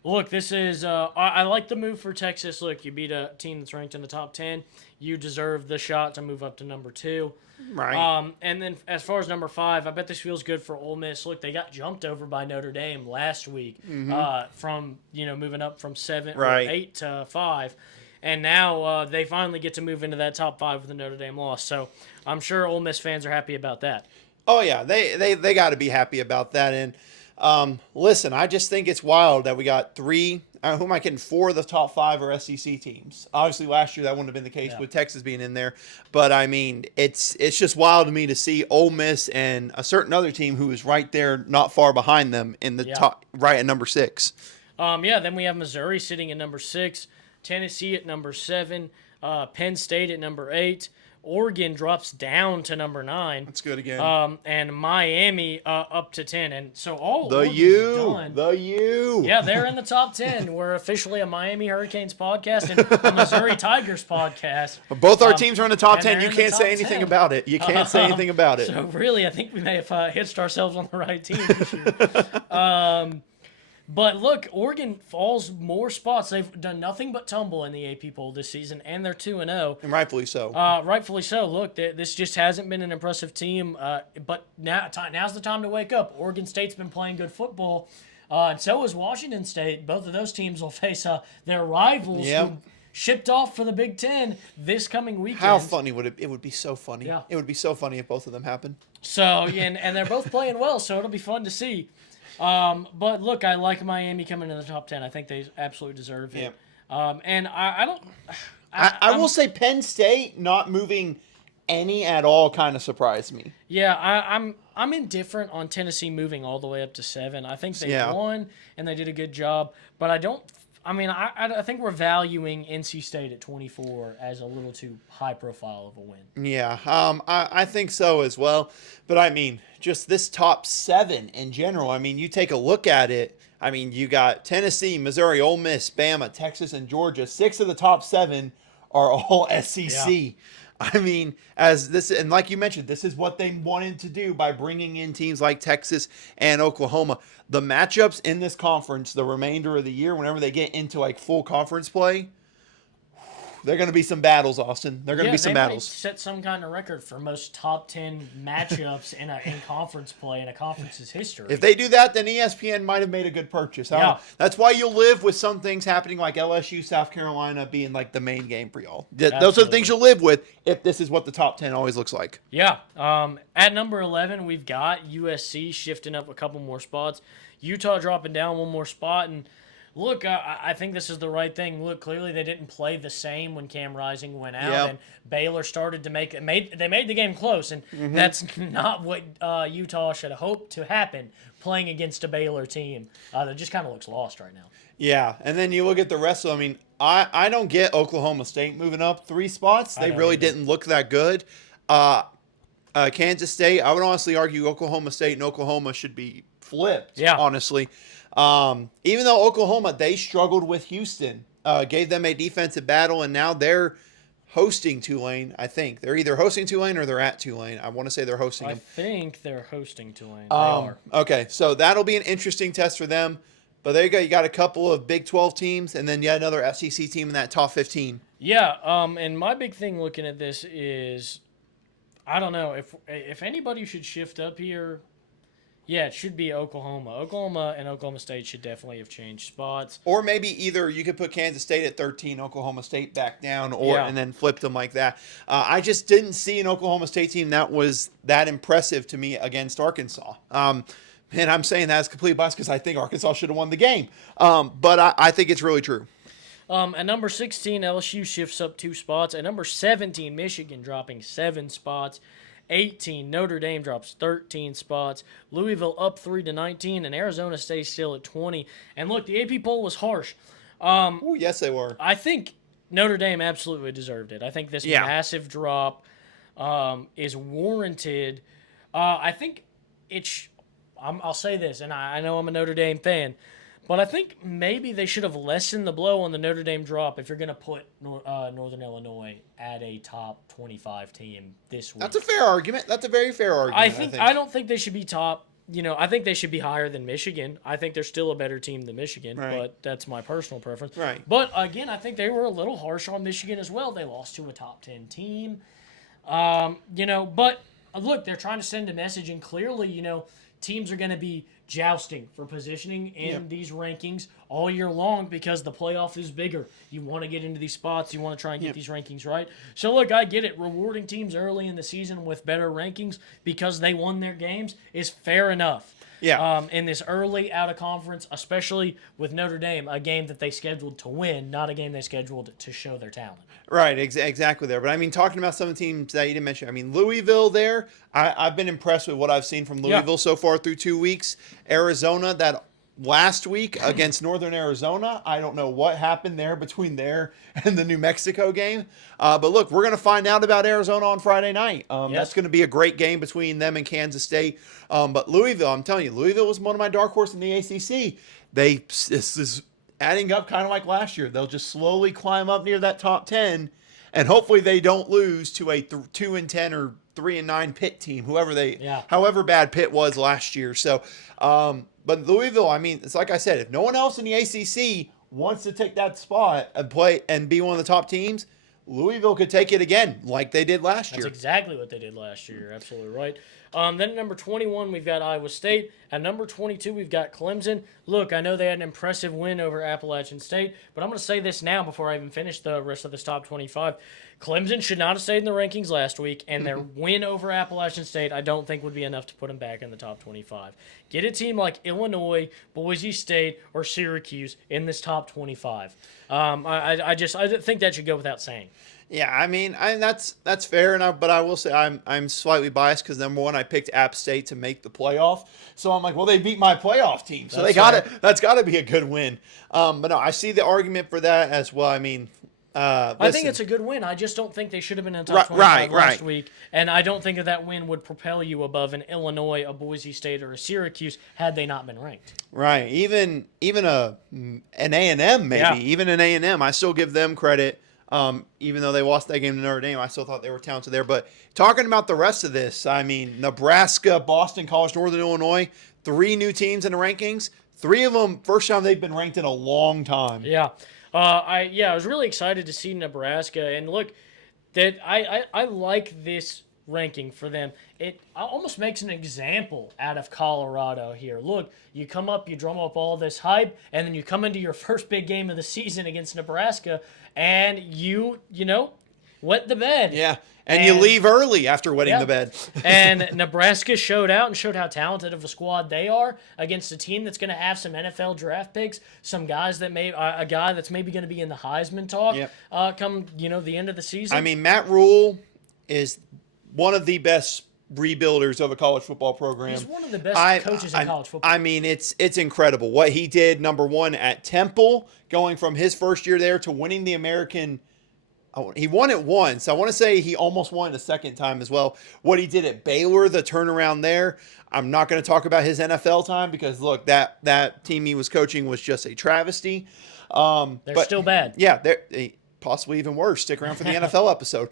look, this is I like the move for Texas. Look, you beat a team that's ranked in the top 10. You deserve the shot to move up to number 2. Right. And then as far as number 5, I bet this feels good for Ole Miss. Look, they got jumped over by Notre Dame last week from moving up from 7 or 8 to 5. And now they finally get to move into that top 5 with the Notre Dame loss. So I'm sure Ole Miss fans are happy about that. Oh, yeah. They got to be happy about that. And listen, I just think it's wild that we got 3 who am I kidding? 4 of the top 5 are SEC teams. Obviously, last year that wouldn't have been the case with Texas being in there. But, I mean, it's just wild to me to see Ole Miss and a certain other team who is right there not far behind them in the top, right at number 6. Then we have Missouri sitting at number 6, Tennessee at number 7, Penn State at number 8. Oregon drops down to number 9. That's good again. And Miami up to 10. And so all the U. Yeah, they're in the top 10. We're officially a Miami Hurricanes podcast and a Missouri Tigers podcast. Both our teams are in the top 10. You can't say anything about it. You can't say anything about it. So really, I think we may have hitched ourselves on the right team this year. But look, Oregon falls more spots. They've done nothing but tumble in the AP poll this season, and they're 2-0. And rightfully so. Rightfully so. Look, this just hasn't been an impressive team. But now's the time to wake up. Oregon State's been playing good football, and so is Washington State. Both of those teams will face their rivals who shipped off for the Big Ten this coming weekend. How funny would it would be so funny. Yeah. It would be so funny if both of them happened. So, and they're both playing well, so it'll be fun to see. But look, I like Miami coming in the top 10. I think they absolutely deserve it. And I don't. I will say Penn State not moving any at all kind of surprised me. Yeah, I'm indifferent on Tennessee moving all the way up to 7. I think they won and they did a good job, but I don't. I mean, I think we're valuing NC State at 24 as a little too high profile of a win. Yeah, I think so as well. But I mean, just this top 7 in general. I mean, you take a look at it. I mean, you got Tennessee, Missouri, Ole Miss, Bama, Texas, and Georgia. 6 of the top 7 are all SEC. Yeah. I mean, and like you mentioned, this is what they wanted to do by bringing in teams like Texas and Oklahoma. The matchups in this conference, the remainder of the year, whenever they get into like full conference play, they're going to be some battles, Austin. They're going to be some they battles. might set some kind of record for most top 10 matchups in conference play in a conference's history. If they do that, then ESPN might have made a good purchase. Yeah. That's why you'll live with some things happening like LSU, South Carolina being like the main game for y'all. Those are the things you'll live with if this is what the top 10 always looks like. Yeah. At number 11, we've got USC shifting up a couple more spots. Utah dropping down one more spot. And look, I think this is the right thing. Look, clearly they didn't play the same when Cam Rising went out, and Baylor started to they made the game close, and that's not what Utah should hope to happen playing against a Baylor team that just kind of looks lost right now. Yeah, and then you look at the rest of them. I mean, I don't get Oklahoma State moving up 3 spots. They really didn't look that good. Kansas State, I would honestly argue Oklahoma State and Oklahoma should be flipped, honestly. Even though Oklahoma, they struggled with Houston, gave them a defensive battle, and now they're hosting Tulane, I think. They're either hosting Tulane or they're at Tulane. I want to say they're hosting them. I think they're hosting Tulane. They are. Okay, so that'll be an interesting test for them. But there you go. You got a couple of Big 12 teams, and then yet another SEC team in that top 15. Yeah, and my big thing looking at this is, I don't know, if anybody should shift up here, yeah, it should be Oklahoma. Oklahoma and Oklahoma State should definitely have changed spots. Or maybe either you could put Kansas State at 13, Oklahoma State back down, and then flip them like that. I just didn't see an Oklahoma State team that was that impressive to me against Arkansas. And I'm saying that as complete bias because I think Arkansas should have won the game. But I think it's really true. At number 16, LSU shifts up 2 spots. At number 17, Michigan dropping 7 spots. 18, Notre Dame drops 13 spots. Louisville up 3 to 19, and Arizona stays still at 20. And look, the AP poll was harsh. Oh, yes, they were. I think Notre Dame absolutely deserved it. I think this massive drop is warranted. I think I'll say this, and I know I'm a Notre Dame fan, but I think maybe they should have lessened the blow on the Notre Dame drop if you're going to put Northern Illinois at a top 25 team this week. That's a fair argument. That's a very fair argument. I don't think they should be top. I think they should be higher than Michigan. I think they're still a better team than Michigan, but that's my personal preference. Right. But again, I think they were a little harsh on Michigan as well. They lost to a top 10 team. But look, they're trying to send a message, and clearly, teams are going to be jousting for positioning in these rankings all year long because the playoff is bigger. You want to get into these spots. You want to try and get these rankings right. So, look, I get it. Rewarding teams early in the season with better rankings because they won their games is fair enough. Yeah. In this early out of conference, especially with Notre Dame, a game that they scheduled to win, not a game they scheduled to show their talent. Right, exactly there. But I mean, talking about some of the teams that you didn't mention, I mean, Louisville there, I've been impressed with what I've seen from Louisville so far through 2 weeks. Arizona, that last week against Northern Arizona, I don't know what happened there between there and the New Mexico game. But look, we're going to find out about Arizona on Friday night. That's going to be a great game between them and Kansas State. But Louisville, I'm telling you, Louisville was one of my dark horses in the ACC. This is adding up kind of like last year. They'll just slowly climb up near that top 10, and hopefully they don't lose to a 2-10 or 3-9 Pitt team, however bad Pitt was last year. So, but Louisville, I mean, it's like I said, if no one else in the ACC wants to take that spot and play and be one of the top teams, Louisville could take it again like they did last year. That's exactly what they did last year. You're absolutely right. Then at number 21, we've got Iowa State. At number 22, we've got Clemson. Look, I know they had an impressive win over Appalachian State, but I'm going to say this now before I even finish the rest of this top 25. Clemson should not have stayed in the rankings last week, and their win over Appalachian State I don't think would be enough to put them back in the top 25. Get a team like Illinois, Boise State, or Syracuse in this top 25. I think that should go without saying. Yeah, I mean, that's fair enough, but I will say I'm slightly biased because number one, I picked App State to make the playoff, so I'm like, well, they beat my playoff team, so that's got to be a good win. But no, I see the argument for that as well. I mean, I think it's a good win. I just don't think they should have been in the top 25 last week, and I don't think that win would propel you above an Illinois, a Boise State, or a Syracuse had they not been ranked. Right, even an A&M maybe, even an A&M, I still give them credit. Even though they lost that game to Notre Dame, I still thought they were talented there. But talking about the rest of this, I mean, Nebraska, Boston College, Northern Illinois, 3 new teams in the rankings. 3 of them, first time they've been ranked in a long time. Yeah. I was really excited to see Nebraska, and look, that I like this ranking for them. It almost makes an example out of Colorado here. Look, you come up, you drum up all this hype, and then you come into your first big game of the season against Nebraska, and you know, wet the bed. Yeah. And you leave early after wetting Yeah. the bed. And Nebraska showed out and showed how talented of a squad they are against a team that's going to have some NFL draft picks, some guys that may a guy that's maybe going to be in the Heisman talk Yep. come the end of the season. I mean, Matt Rule is one of the best rebuilders of a college football program. He's one of the best coaches in college football. I mean, it's incredible what he did. Number one at Temple, going from his first year there to winning the American. He won it once. I want to say he almost won it a second time as well. What he did at Baylor, the turnaround there. I'm not going to talk about his NFL time because look, that team he was coaching was just a travesty. They're still bad. Yeah, they're possibly even worse. Stick around for the NFL episode.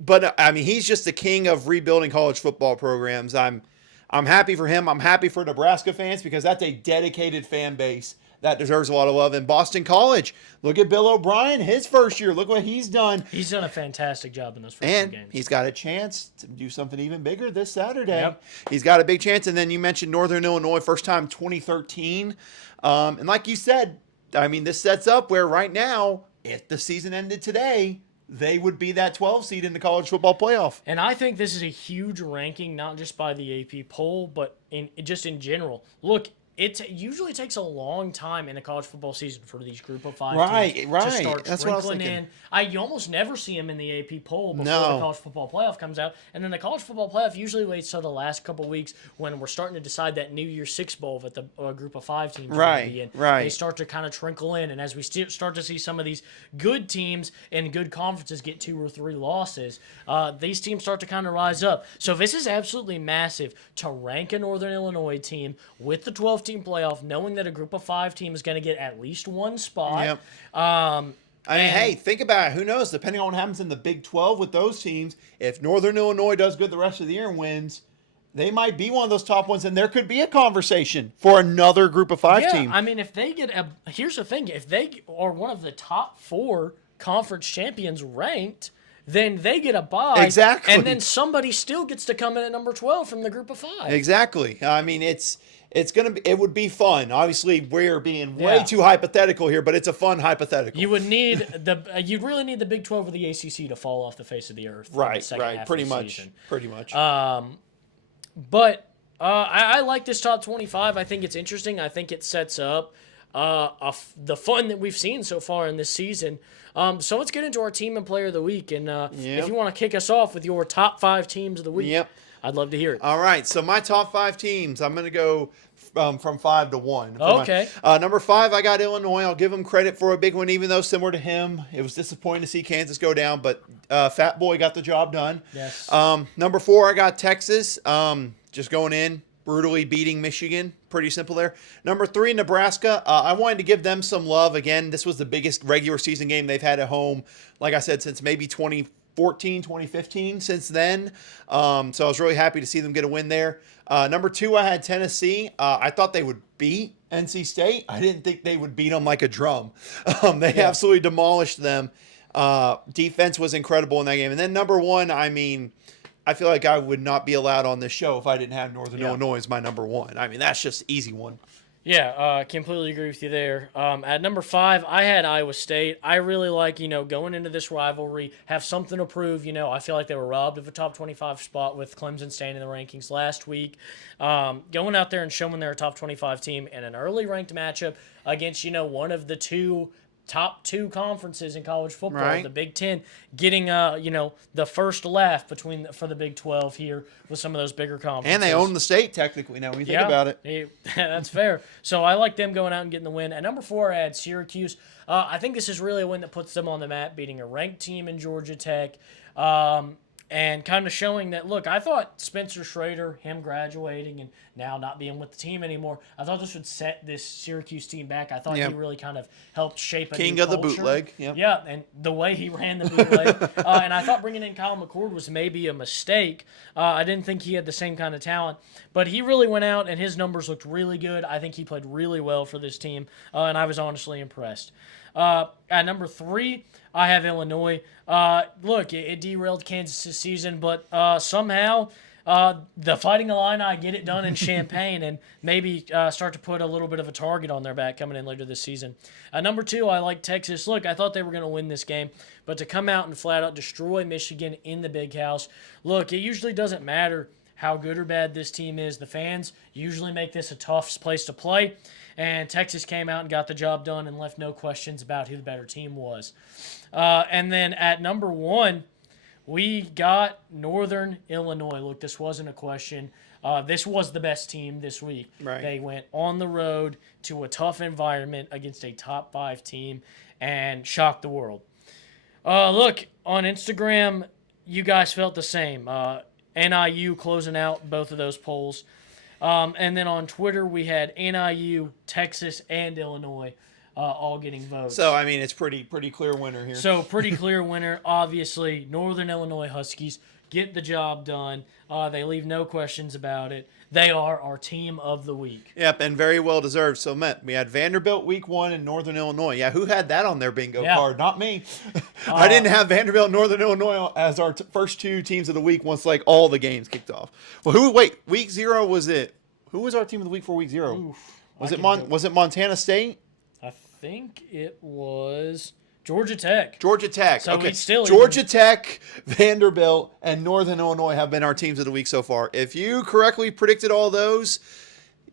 But I mean, he's just the king of rebuilding college football programs. I'm happy for him. I'm happy for Nebraska fans because that's a dedicated fan base that deserves a lot of love. And Boston College, look at Bill O'Brien, his first year. Look what he's done. He's done a fantastic job in those first And two games. he's got a chance to do something even bigger this Saturday. Yep. He's got a big chance. And then you mentioned Northern Illinois, first time 2013. And like you said, I mean, this sets up where right now, if the season ended today, they would be that 12 seed in the college football playoff. And I think this is a huge ranking, not just by the AP poll, but just in general. Look, it usually takes a long time in a college football season for these group of five teams to start That's what I was sprinkling thinking. in. You almost never see them in the AP poll before No. the college football playoff comes out. And then the college football playoff usually waits till the last couple weeks when we're starting to decide that New Year's Six bowl that the group of five teams are going to be in. Right. They start to kind of trickle in. And as we start to see some of these good teams and good conferences get 2 or 3 losses, these teams start to kind of rise up. So this is absolutely massive to rank a Northern Illinois team with the 12-team playoff, knowing that a group of 5 team is going to get at least one spot. Yep. I mean, hey, think about it. Who knows? Depending on what happens in the Big 12 with those teams, if Northern Illinois does good the rest of the year and wins, they might be one of those top ones, and there could be a conversation for another group of 5 team. I mean, if they get here's the thing: if they are one of the top 4 conference champions ranked, then they get a bye. Exactly. And then somebody still gets to come in at number 12 from the group of 5. Exactly. I mean, it would be fun. Obviously, we're being way too hypothetical here, but it's a fun hypothetical. You would need you'd really need the Big 12 or the ACC to fall off the face of the earth. Right. Pretty much. Pretty much. But I like this top 25. I think it's interesting. I think it sets up the fun that we've seen so far in this season. So let's get into our team and player of the week. And if you want to kick us off with your top 5 teams of the week, I'd love to hear it. All right. So my top 5 teams, I'm going to go from 5 to 1. Okay. Number 5, I got Illinois. I'll give him credit for a big one, even though similar to him, it was disappointing to see Kansas go down, but Fat Boy got the job done. Yes. Number 4, I got Texas. Just going in, brutally beating Michigan. Pretty simple there. Number 3, Nebraska. I wanted to give them some love. Again, this was the biggest regular season game they've had at home, like I said, since maybe 2014, 2015, since then. So I was really happy to see them get a win there. Number 2, I had Tennessee. I thought they would beat NC State. I didn't think they would beat them like a drum. They absolutely demolished them. Defense was incredible in that game. And then number 1, I mean, I feel like I would not be allowed on this show if I didn't have Northern Illinois as my number 1. I mean, that's just easy one. Yeah, completely agree with you there. At number 5, I had Iowa State. I really like, going into this rivalry, have something to prove. I feel like they were robbed of a top 25 spot with Clemson staying in the rankings last week. Going out there and showing they're a top 25 team in an early ranked matchup against, one of the top 2 conferences in college football, right. The Big Ten, getting the first laugh for the Big 12 here with some of those bigger conferences. And they own the state technically now when you think about it. That's fair. So I like them going out and getting the win. At number 4, I had Syracuse. I think this is really a win that puts them on the map, beating a ranked team in Georgia Tech. and kind of showing that, look, I thought Spencer Schrader, him graduating and now not being with the team anymore, I thought this would set this Syracuse team back. I thought he really kind of helped shape a King new of the culture. bootleg. Yep. Yeah, and the way he ran the bootleg. And I thought bringing in Kyle McCord was maybe a mistake. I didn't think he had the same kind of talent. But he really went out, and his numbers looked really good. I think he played really well for this team, and I was honestly impressed. At number 3, I have Illinois. Look, it derailed Kansas' season, but somehow the Fighting Illini get it done in Champaign and maybe start to put a little bit of a target on their back coming in later this season. Number 2, I like Texas. Look, I thought they were going to win this game, but to come out and flat out destroy Michigan in the Big House, look, it usually doesn't matter how good or bad this team is. The fans usually make this a tough place to play, and Texas came out and got the job done and left no questions about who the better team was. And then at number 1, we got Northern Illinois. Look, this wasn't a question. This was the best team this week. Right. They went on the road to a tough environment against a top 5 team and shocked the world. Look, on Instagram, you guys felt the same. NIU closing out both of those polls. And then on Twitter, we had NIU, Texas, and Illinois all getting votes. So, I mean, it's pretty clear winner here. So, pretty clear winner. Obviously, Northern Illinois Huskies get the job done. They leave no questions about it. They are our team of the week. Yep, and very well deserved. So, Matt, we had Vanderbilt week 1 in Northern Illinois. Yeah, who had that on their bingo card? Not me. I didn't have Vanderbilt, Northern Illinois as our first 2 teams of the week once all the games kicked off. Well, week 0 was it? Who was our team of the week for week 0? Oof, was it Montana State? I think it was Georgia Tech. Georgia Tech. So okay. still Georgia Tech, Vanderbilt, and Northern Illinois have been our teams of the week so far. If you correctly predicted all those,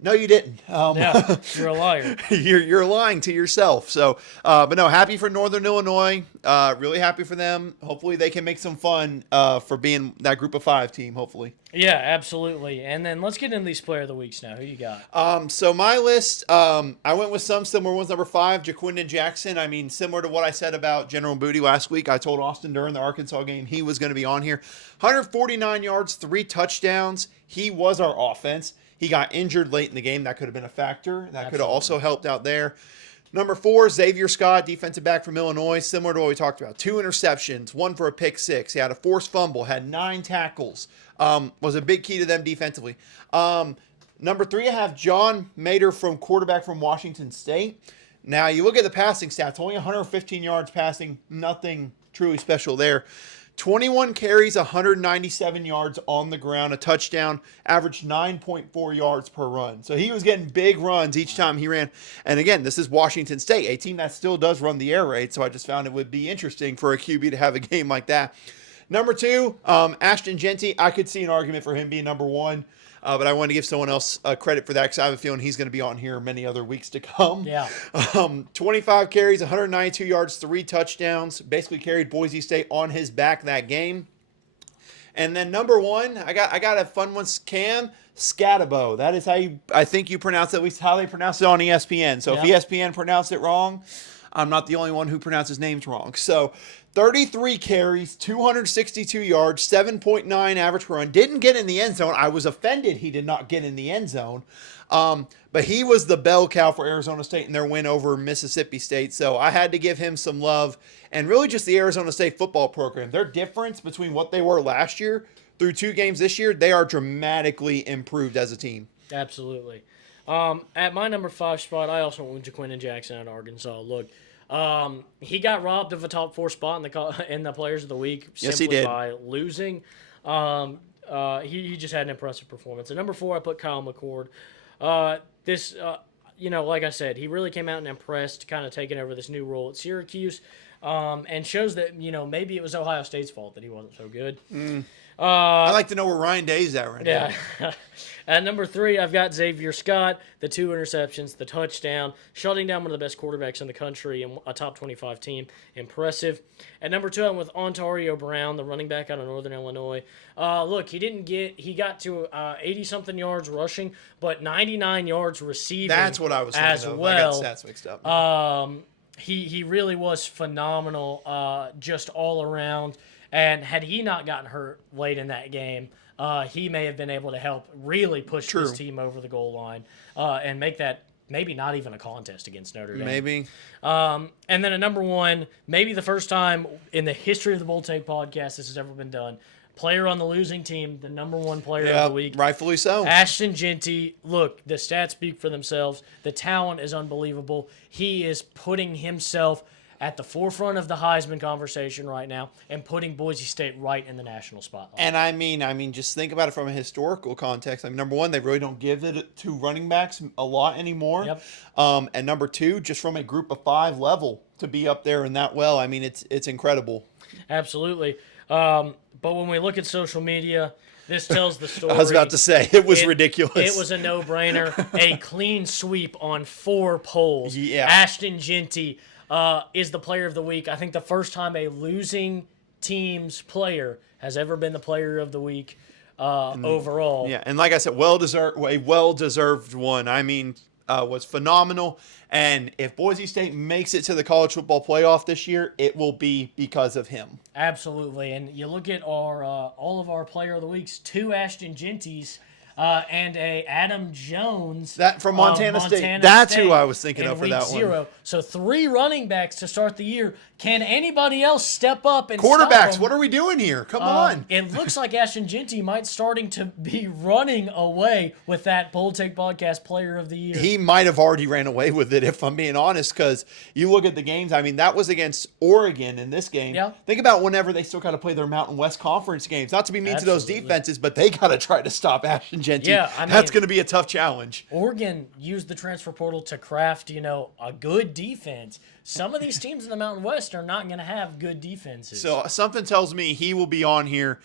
no, you didn't. Yeah, you're a liar. You're lying to yourself. So, but no, happy for Northern Illinois. Really happy for them. Hopefully, they can make some fun for being that Group of 5 team. Hopefully. Yeah, absolutely. And then let's get into these player of the weeks now. Who you got? So my list, I went with some similar ones. Number 5, Jaquindon Jackson. I mean, similar to what I said about General Booty last week. I told Austin during the Arkansas game he was going to be on here. 149 yards, 3 touchdowns. He was our offense. He got injured late in the game. That could have been a factor. That could have also helped out there. Number 4, Xavier Scott, defensive back from Illinois. Similar to what we talked about. 2 interceptions, 1 for a pick 6. He had a forced fumble, had 9 tackles. Was a big key to them defensively. Number 3, I have John Mater from quarterback from Washington State. Now, you look at the passing stats. Only 115 yards passing. Nothing truly special there. 21 carries, 197 yards on the ground, a touchdown, averaged 9.4 yards per run. So he was getting big runs each time he ran. And again, this is Washington State, a team that still does run the air raid. So I just found it would be interesting for a QB to have a game like that. Number 2, Ashton Jeanty. I could see an argument for him being number 1. But I want to give someone else credit for that because I have a feeling he's going to be on here many other weeks to come. Yeah. 25 carries, 192 yards, 3 touchdowns. Basically carried Boise State on his back that game. And then number 1, I got a fun one, Cam Scatabo. That is how I think you pronounce it, at least how they pronounce it on ESPN. So if ESPN pronounced it wrong, I'm not the only one who pronounces names wrong. So 33 carries, 262 yards, 7.9 average per run. Didn't get in the end zone. I was offended he did not get in the end zone. But he was the bell cow for Arizona State in their win over Mississippi State. So I had to give him some love. And really just the Arizona State football program. Their difference between what they were last year through 2 games this year, they are dramatically improved as a team. Absolutely. At my number 5 spot, I also went with Jaquindon Jackson out of Arkansas. Look, he got robbed of a top 4 spot in the Players of the Week simply by losing. He just had an impressive performance. At number 4, I put Kyle McCord. Like I said, he really came out and impressed, kind of taking over this new role at Syracuse, and shows that maybe it was Ohio State's fault that he wasn't so good. I'd like to know where Ryan Day's at right now. Yeah. At number 3, I've got Xavier Scott, the 2 interceptions, the touchdown, shutting down one of the best quarterbacks in the country and a top 25 team. Impressive. At number 2, I'm with Ontario Brown, the running back out of Northern Illinois. Look, he got to 80-something yards rushing, but 99 yards receiving. That's what I was thinking as of. well. I got stats mixed up. He really was phenomenal, just all around. And had he not gotten hurt late in that game, he may have been able to help really push his team over the goal line and make that maybe not even a contest against Notre Dame. Maybe. And then at number one, maybe the first time in the history of the Bull Take podcast this has ever been done, player on the losing team, the number one player of the week. Rightfully so. Ashton Jeanty. Look, the stats speak for themselves. The talent is unbelievable. He is putting himself at the forefront of the Heisman conversation right now and putting Boise State right in the national spotlight. And I mean, just think about it from a historical context. I mean, number one, they really don't give it to running backs a lot anymore. Yep. And number two, just from a group of 5 level to be up there and that well, I mean, it's incredible. Absolutely. But when we look at social media, this tells the story. I was about to say, it was ridiculous. It was a no-brainer. A clean sweep on 4 polls. Yeah. Ashton Jeanty is the player of the week. I think the first time a losing team's player has ever been the player of the week overall. Yeah, and like I said, a well-deserved one. I mean, was phenomenal. And if Boise State makes it to the college football playoff this year, it will be because of him. Absolutely. And you look at our all of our player of the weeks, 2 Ashton Jeantys and a Adam Jones. That from Montana State. That's who I was thinking of for that one. So 3 running backs to start the year. Can anybody else step up and quarterbacks? stop them? What are we doing here? Come on. It looks like Ashton Jeanty might starting to be running away with that Bull Take Podcast Player of the Year. He might have already ran away with it, if I'm being honest, because you look at the games. I mean, that was against Oregon in this game. Yeah. Think about whenever they still got to play their Mountain West Conference games. Not to be mean to those defenses, but they got to try to stop Ashton Jeanty. Yeah, I mean, that's going to be a tough challenge. Oregon used the transfer portal to craft, a good defense. Some of these teams in the Mountain West are not going to have good defenses. So something tells me he will be on here.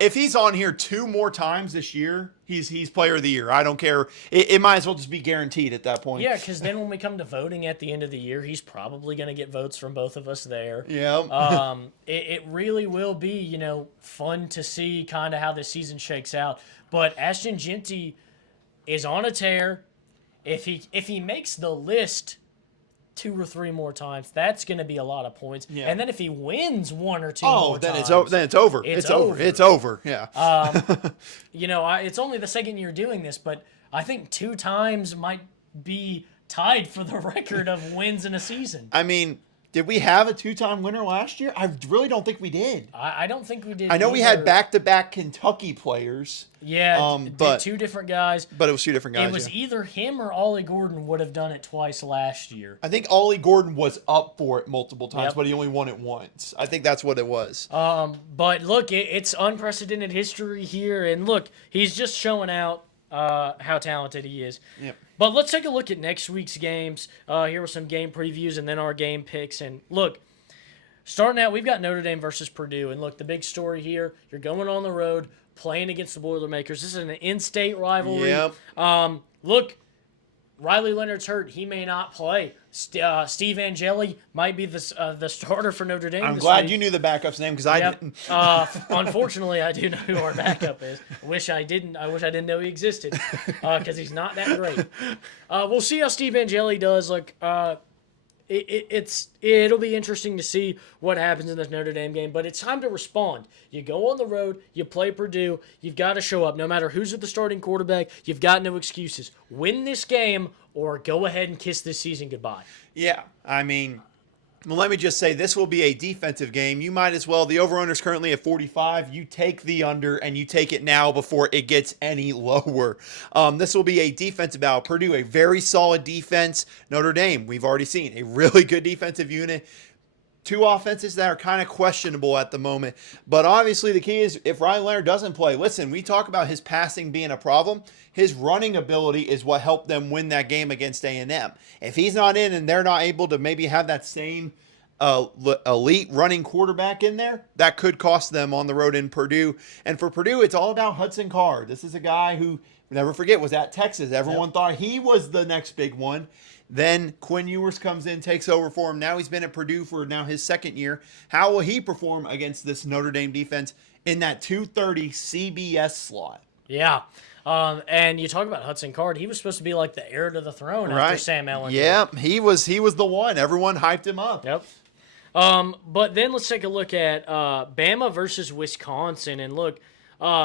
If he's on here 2 more times this year, he's player of the year. I don't care. It might as well just be guaranteed at that point. Yeah, because then when we come to voting at the end of the year, he's probably going to get votes from both of us there. Yeah. It really will be, fun to see kind of how this season shakes out. But Ashton Jeanty is on a tear. If he makes the list 2 or 3 more times, that's going to be a lot of points. Yeah. And then if he wins 1 or 2 more then times, then it's over. It's over. Yeah. It's only the second year doing this, but I think 2 times might be tied for the record of wins in a season. I mean, did we have a 2-time winner last year? I really don't think we did. I don't think we did. I know either. we had back-to-back Kentucky players. Yeah, but 2 different guys. But it was 2 different guys. It was either him or Ollie Gordon would have done it twice last year. I think Ollie Gordon was up for it multiple times, but he only won it once. I think that's what it was. But look, it's unprecedented history here, and look, he's just showing out how talented he is. Yep. But let's take a look at next week's games. Here were some game previews and then our game picks. And look, starting out, we've got Notre Dame versus Purdue. And look, the big story here, you're going on the road, playing against the Boilermakers. This is an in-state rivalry. Yep. Look, Riley Leonard's hurt. He may not play. Steve Angeli might be the starter for Notre Dame. I'm glad you knew the backup's name because I didn't. Unfortunately, I do know who our backup is. I wish I didn't know he existed because he's not that great. We'll see how Steve Angeli does. Like, it'll be interesting to see what happens in this Notre Dame game, but it's time to respond. You go on the road, you play Purdue, you've got to show up. No matter who's at the starting quarterback, you've got no excuses. Win this game or go ahead and kiss this season goodbye. Yeah, I mean, well, let me just say this will be a defensive game. You might as well. The over-under is currently at 45. You take the under, and you take it now before it gets any lower. This will be a defensive battle. Purdue, a very solid defense. Notre Dame, we've already seen, a really good defensive unit. 2 offenses that are kind of questionable at the moment. But obviously the key is if Riley Leonard doesn't play, listen, we talk about his passing being a problem. His running ability is what helped them win that game against A&M. If he's not in and they're not able to maybe have that same elite running quarterback in there, that could cost them on the road in Purdue. And for Purdue, it's all about Hudson Card. This is a guy who, never forget, was at Texas. Everyone thought he was the next big one. Then Quinn Ewers comes in, takes over for him. Now he's been at Purdue for now his 2nd year. How will he perform against this Notre Dame defense in that 2:30 CBS slot? Yeah. And you talk about Hudson Card. He was supposed to be like the heir to the throne after Sam Ehlinger. Yeah, he was the one. Everyone hyped him up. Yep. But then let's take a look at Bama versus Wisconsin. And look,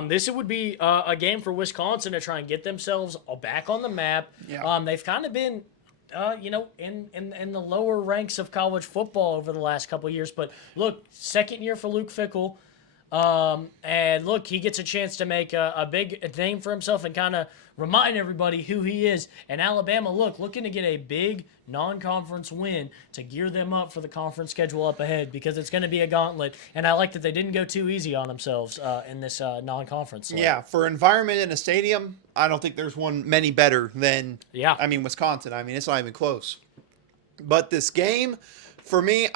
this would be a game for Wisconsin to try and get themselves back on the map. Yeah. They've kind of been, in the lower ranks of college football over the last couple of years. But look, second year for Luke Fickell. And look, he gets a chance to make a big name for himself and kind of remind everybody who he is. And Alabama, looking to get a big non-conference win to gear them up for the conference schedule up ahead because it's going to be a gauntlet. And I like that they didn't go too easy on themselves in this non-conference slate. Yeah, for environment in a stadium, I don't think there's one many better than, Wisconsin. It's not even close. But this game, for me,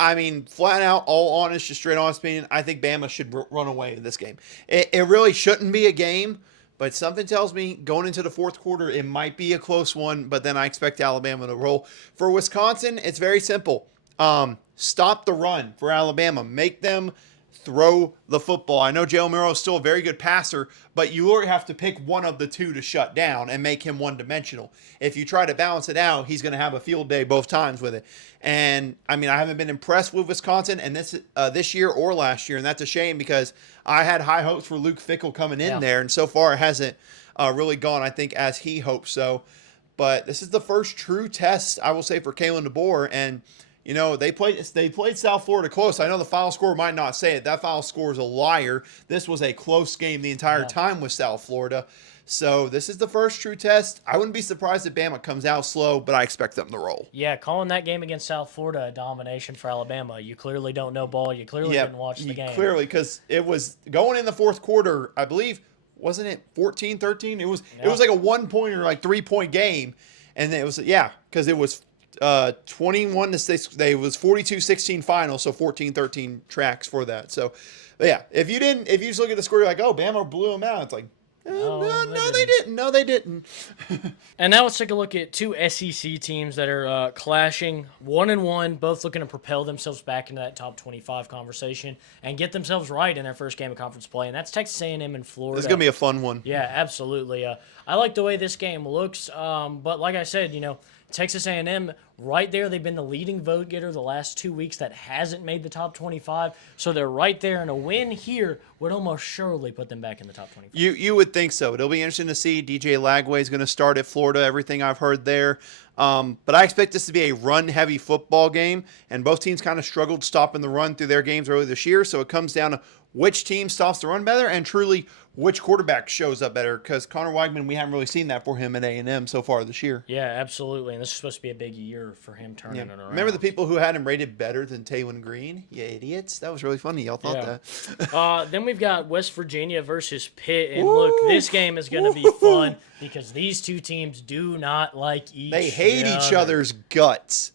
flat out, all honest, just straight honest opinion, I think Bama should run away in this game. It really shouldn't be a game, but something tells me going into the fourth quarter, it might be a close one, but then I expect Alabama to roll. For Wisconsin, it's very simple. Stop the run for Alabama. Make them throw the football. I know Jalen Milroe is still a very good passer, but you already have to pick one of the two to shut down and make him one-dimensional. If you try to balance it out, he's going to have a field day both times with it. And, I haven't been impressed with Wisconsin and this year or last year, and that's a shame because I had high hopes for Luke Fickell coming in there, and so far it hasn't really gone, I think, as he hoped so. But this is the first true test, I will say, for Kalen DeBoer, and they played South Florida close. I know the final score might not say it. That final score is a liar. This was a close game the entire time with South Florida. So this is the first true test. I wouldn't be surprised if Bama comes out slow, but I expect them to roll. Yeah, calling that game against South Florida a domination for Alabama. You clearly don't know ball. You clearly didn't watch the game. Clearly, because it was going in the fourth quarter, I believe, wasn't it 14-13? It was like a 1-point or like 3-point game. And it was, because it was 21-6. They was 42-16 final, so 14-13 tracks for that. So, if you just look at the score, you're like, oh, Bama blew them out. It's like, no, they didn't. No, they didn't. And now let's take a look at two SEC teams that are clashing 1-1, both looking to propel themselves back into that top 25 conversation and get themselves right in their first game of conference play. And that's Texas A&M and Florida. It's gonna be a fun one. Yeah, absolutely. I like the way this game looks, but like I said, Texas A&M right there. They've been the leading vote getter the last 2 weeks that hasn't made the top 25. So they're right there, and a win here would almost surely put them back in the top 25. You would think so. It'll be interesting to see. DJ Lagway is going to start at Florida, everything I've heard there. But I expect this to be a run-heavy football game, and both teams kind of struggled stopping the run through their games early this year. So it comes down to which team stops the run better and truly which quarterback shows up better, because Connor Weigman, we haven't really seen that for him at A&M so far this year. Yeah, absolutely. And this is supposed to be a big year for him turning it around. Remember the people who had him rated better than Taylon Green? You idiots. That was really funny. Y'all thought that. Then we've got West Virginia versus Pitt. And look, this game is going to be fun because these two teams do not like each other. They hate each other's guts.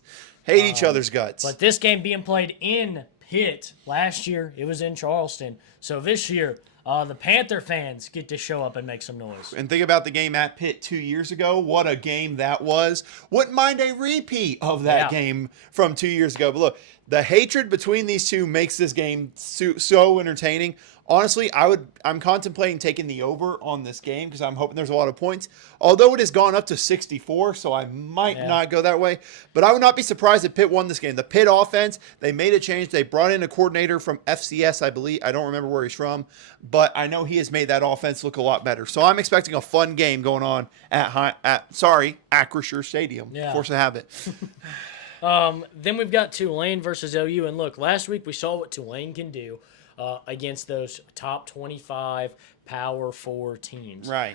But this game being played in Pitt last year, it was in Charleston. So this year, the Panther fans get to show up and make some noise. And think about the game at Pitt 2 years ago. What a game that was. Wouldn't mind a repeat of that game from 2 years ago. But look, the hatred between these two makes this game so entertaining. Honestly, I'm contemplating taking the over on this game because I'm hoping there's a lot of points. Although it has gone up to 64, so I might not go that way. But I would not be surprised if Pitt won this game. The Pitt offense, they made a change. They brought in a coordinator from FCS, I believe. I don't remember where he's from, but I know he has made that offense look a lot better. So I'm expecting a fun game going on at Acrisure Stadium. Yeah. Force of habit. Then we've got Tulane versus OU. And look, last week we saw what Tulane can do against those top 25 Power 4 teams. Right.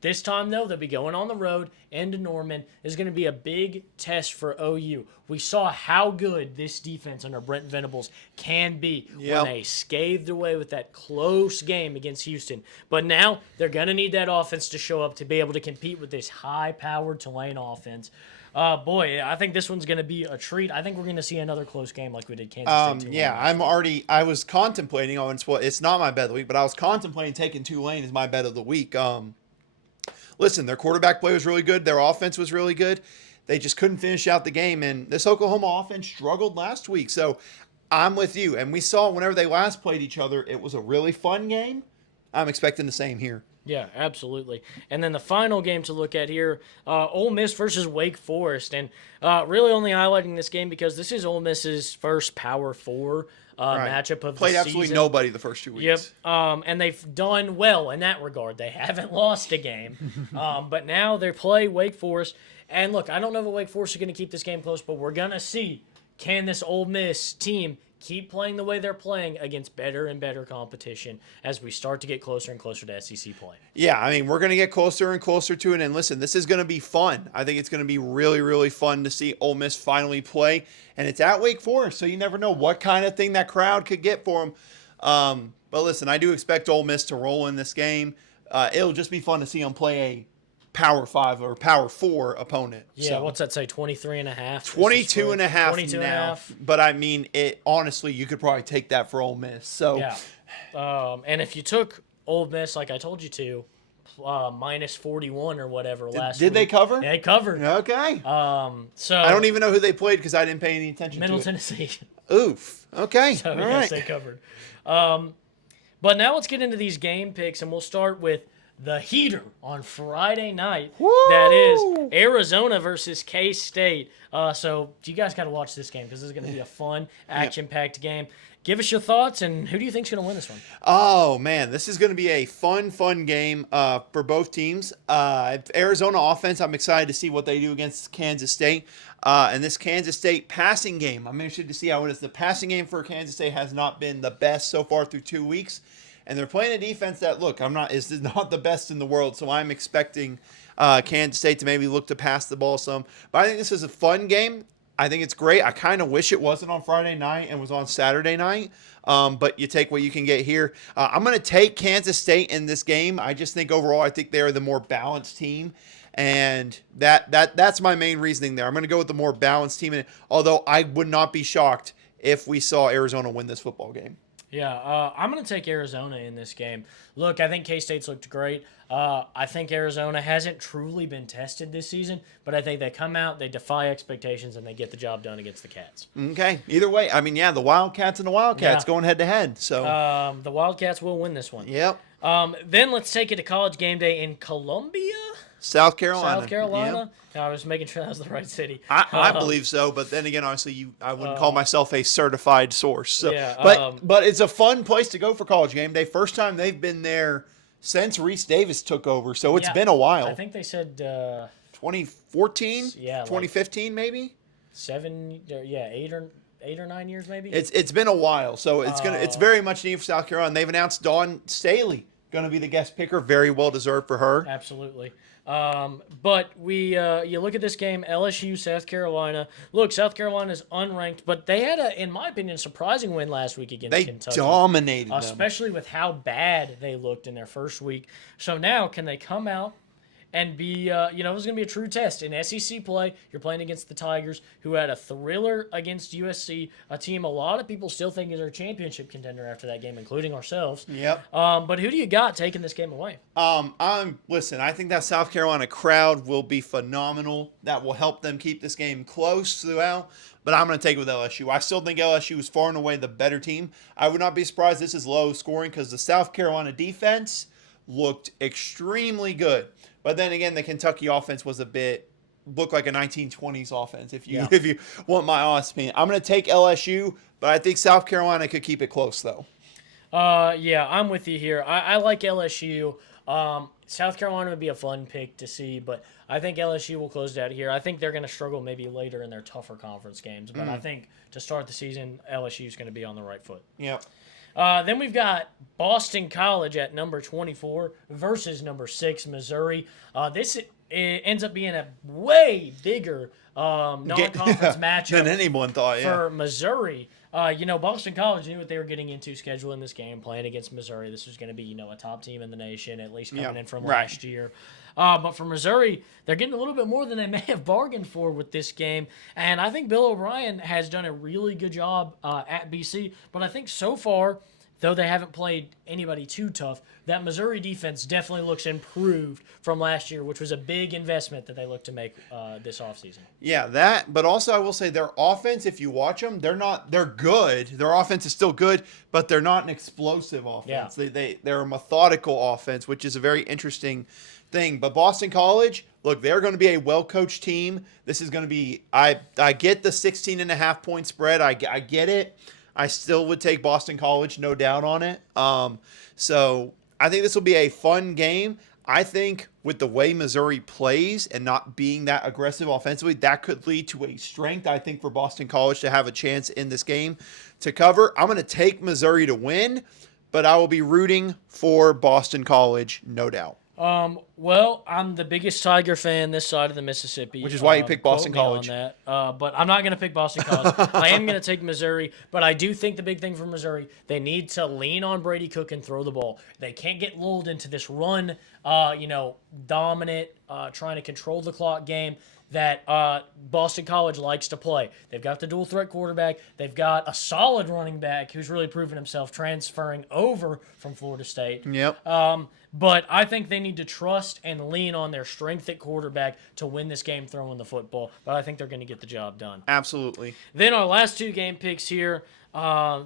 This time, though, they'll be going on the road into Norman. Is going to be a big test for OU. We saw how good this defense under Brent Venables can be when they scathed away with that close game against Houston. But now they're going to need that offense to show up to be able to compete with this high-powered Tulane offense. Boy, I think this one's going to be a treat. I think we're going to see another close game like we did Kansas State. I was contemplating it's not my bet of the week, but I was contemplating taking Tulane as my bet of the week. Listen, their quarterback play was really good. Their offense was really good. They just couldn't finish out the game, and this Oklahoma offense struggled last week. So I'm with you. And we saw whenever they last played each other, it was a really fun game. I'm expecting the same here. Yeah, absolutely. And then the final game to look at here, Ole Miss versus Wake Forest, and really only highlighting this game because this is Ole Miss's first Power Four Right. matchup of Played the absolutely season. nobody the first 2 Yep. weeks. And they've done well in that regard. They haven't lost a game. But now they play Wake Forest. And look, I don't know if Wake Forest are going to keep this game close, but we're going to see, can this Ole Miss team keep playing the way they're playing against better and better competition as we start to get closer and closer to SEC play. Yeah, I mean, we're going to get closer and closer to it. And listen, this is going to be fun. I think it's going to be really, really fun to see Ole Miss finally play. And it's at Wake Forest, so you never know what kind of thing that crowd could get for them. But listen, I do expect Ole Miss to roll in this game. It'll just be fun to see them play a Power 5 or Power 4 opponent. Yeah, So, what's that say, 23 and a half? 22 and a half 22 now. and a half. But I mean, it honestly, you could probably take that for Ole Miss. So Yeah. And if you took Ole Miss, like I told you to, minus 41 or whatever last did week. they cover? They covered. Okay. So I don't even know who they played because I didn't pay any attention Middle to it. Tennessee. Oof. Okay. So All yes, right. they covered. But now let's get into these game picks, and we'll start with the heater on Friday night. Woo! That is Arizona versus K-State. So you guys got to watch this game because this is going to be a fun, action-packed game. Give us your thoughts, and who do you think's going to win this one? Oh, man, this is going to be a fun game for both teams. Arizona offense, I'm excited to see what they do against Kansas State. And this Kansas State passing game, I'm interested to see how it is. The passing game for Kansas State has not been the best so far through 2 weeks. And they're playing a defense that, look, is not the best in the world, so I'm expecting Kansas State to maybe look to pass the ball some. But I think this is a fun game. I think it's great. I kind of wish it wasn't on Friday night and was on Saturday night. But you take what you can get here. I'm going to take Kansas State in this game. I just think overall, I think they're the more balanced team. And that's my main reasoning there. I'm going to go with the more balanced team. Although I would not be shocked if we saw Arizona win this football game. Yeah, I'm going to take Arizona in this game. Look, I think K-State's looked great. I think Arizona hasn't truly been tested this season, but I think they come out, they defy expectations, and they get the job done against the Cats. Okay, either way, I mean, yeah, the Wildcats and the Wildcats going head-to-head. So the Wildcats will win this one. Yep. Then let's take it to College Game Day in Columbia, South Carolina. South Carolina. Yep. I was making sure that was the right city. I believe so, but then again, honestly, I wouldn't call myself a certified source. So, Yeah, but it's a fun place to go for College Game Day. First time they've been there since Reese Davis took over, so it's been a while. I think they said 2014, yeah, 2015 maybe. 8 or 9 years maybe. It's been a while, so it's very much needed for South Carolina. They've announced Dawn Staley going to be the guest picker, very well deserved for her. Absolutely. But you look at this game, LSU, South Carolina. Look, South Carolina's unranked, but they had in my opinion, surprising win last week against Kentucky. They dominated them. Especially with how bad they looked in their first week. So now, can they come out and be, it's going to be a true test. In SEC play, you're playing against the Tigers, who had a thriller against USC, a team a lot of people still think is a championship contender after that game, including ourselves. Yep. But who do you got taking this game away? Listen, I think that South Carolina crowd will be phenomenal. That will help them keep this game close throughout. But I'm going to take it with LSU. I still think LSU is far and away the better team. I would not be surprised this is low scoring because the South Carolina defense looked extremely good. But then again, the Kentucky offense looked like a 1920s offense, if you want my honest opinion. I'm going to take LSU, but I think South Carolina could keep it close, though. Yeah, I'm with you here. I like LSU. South Carolina would be a fun pick to see, but I think LSU will close it out here. I think they're going to struggle maybe later in their tougher conference games, but I think to start the season, LSU is going to be on the right foot. Yep. Then we've got Boston College at number 24 versus number 6, Missouri. This ends up being a way bigger non-conference matchup than anyone thought for Missouri. Boston College knew what they were getting into scheduling this game, playing against Missouri. This was going to be, a top team in the nation, at least coming in from last year. But for Missouri, they're getting a little bit more than they may have bargained for with this game. And I think Bill O'Brien has done a really good job at BC. But I think so far, though they haven't played anybody too tough, that Missouri defense definitely looks improved from last year, which was a big investment that they look to make this offseason. Yeah, that. But also, I will say their offense. If you watch them, they're good. Their offense is still good, but they're not an explosive offense. Yeah. They're a methodical offense, which is a very interesting thing. But Boston College, look, they're going to be a well coached team. This is going to be. I get the 16.5 point spread. I get it. I still would take Boston College, no doubt on it. So I think this will be a fun game. I think with the way Missouri plays and not being that aggressive offensively, that could lead to a strength, I think, for Boston College to have a chance in this game to cover. I'm going to take Missouri to win, but I will be rooting for Boston College, no doubt. Well, I'm the biggest Tiger fan this side of the Mississippi. Which is why you picked Boston College. On that. But I'm not going to pick Boston College. I am going to take Missouri, but I do think the big thing for Missouri, they need to lean on Brady Cook and throw the ball. They can't get lulled into this run, dominant, trying to control the clock game that Boston College likes to play. They've got the dual threat quarterback. They've got a solid running back who's really proven himself transferring over from Florida State. Yep. But I think they need to trust and lean on their strength at quarterback to win this game throwing the football. But I think they're going to get the job done. Absolutely. Then our last two game picks here.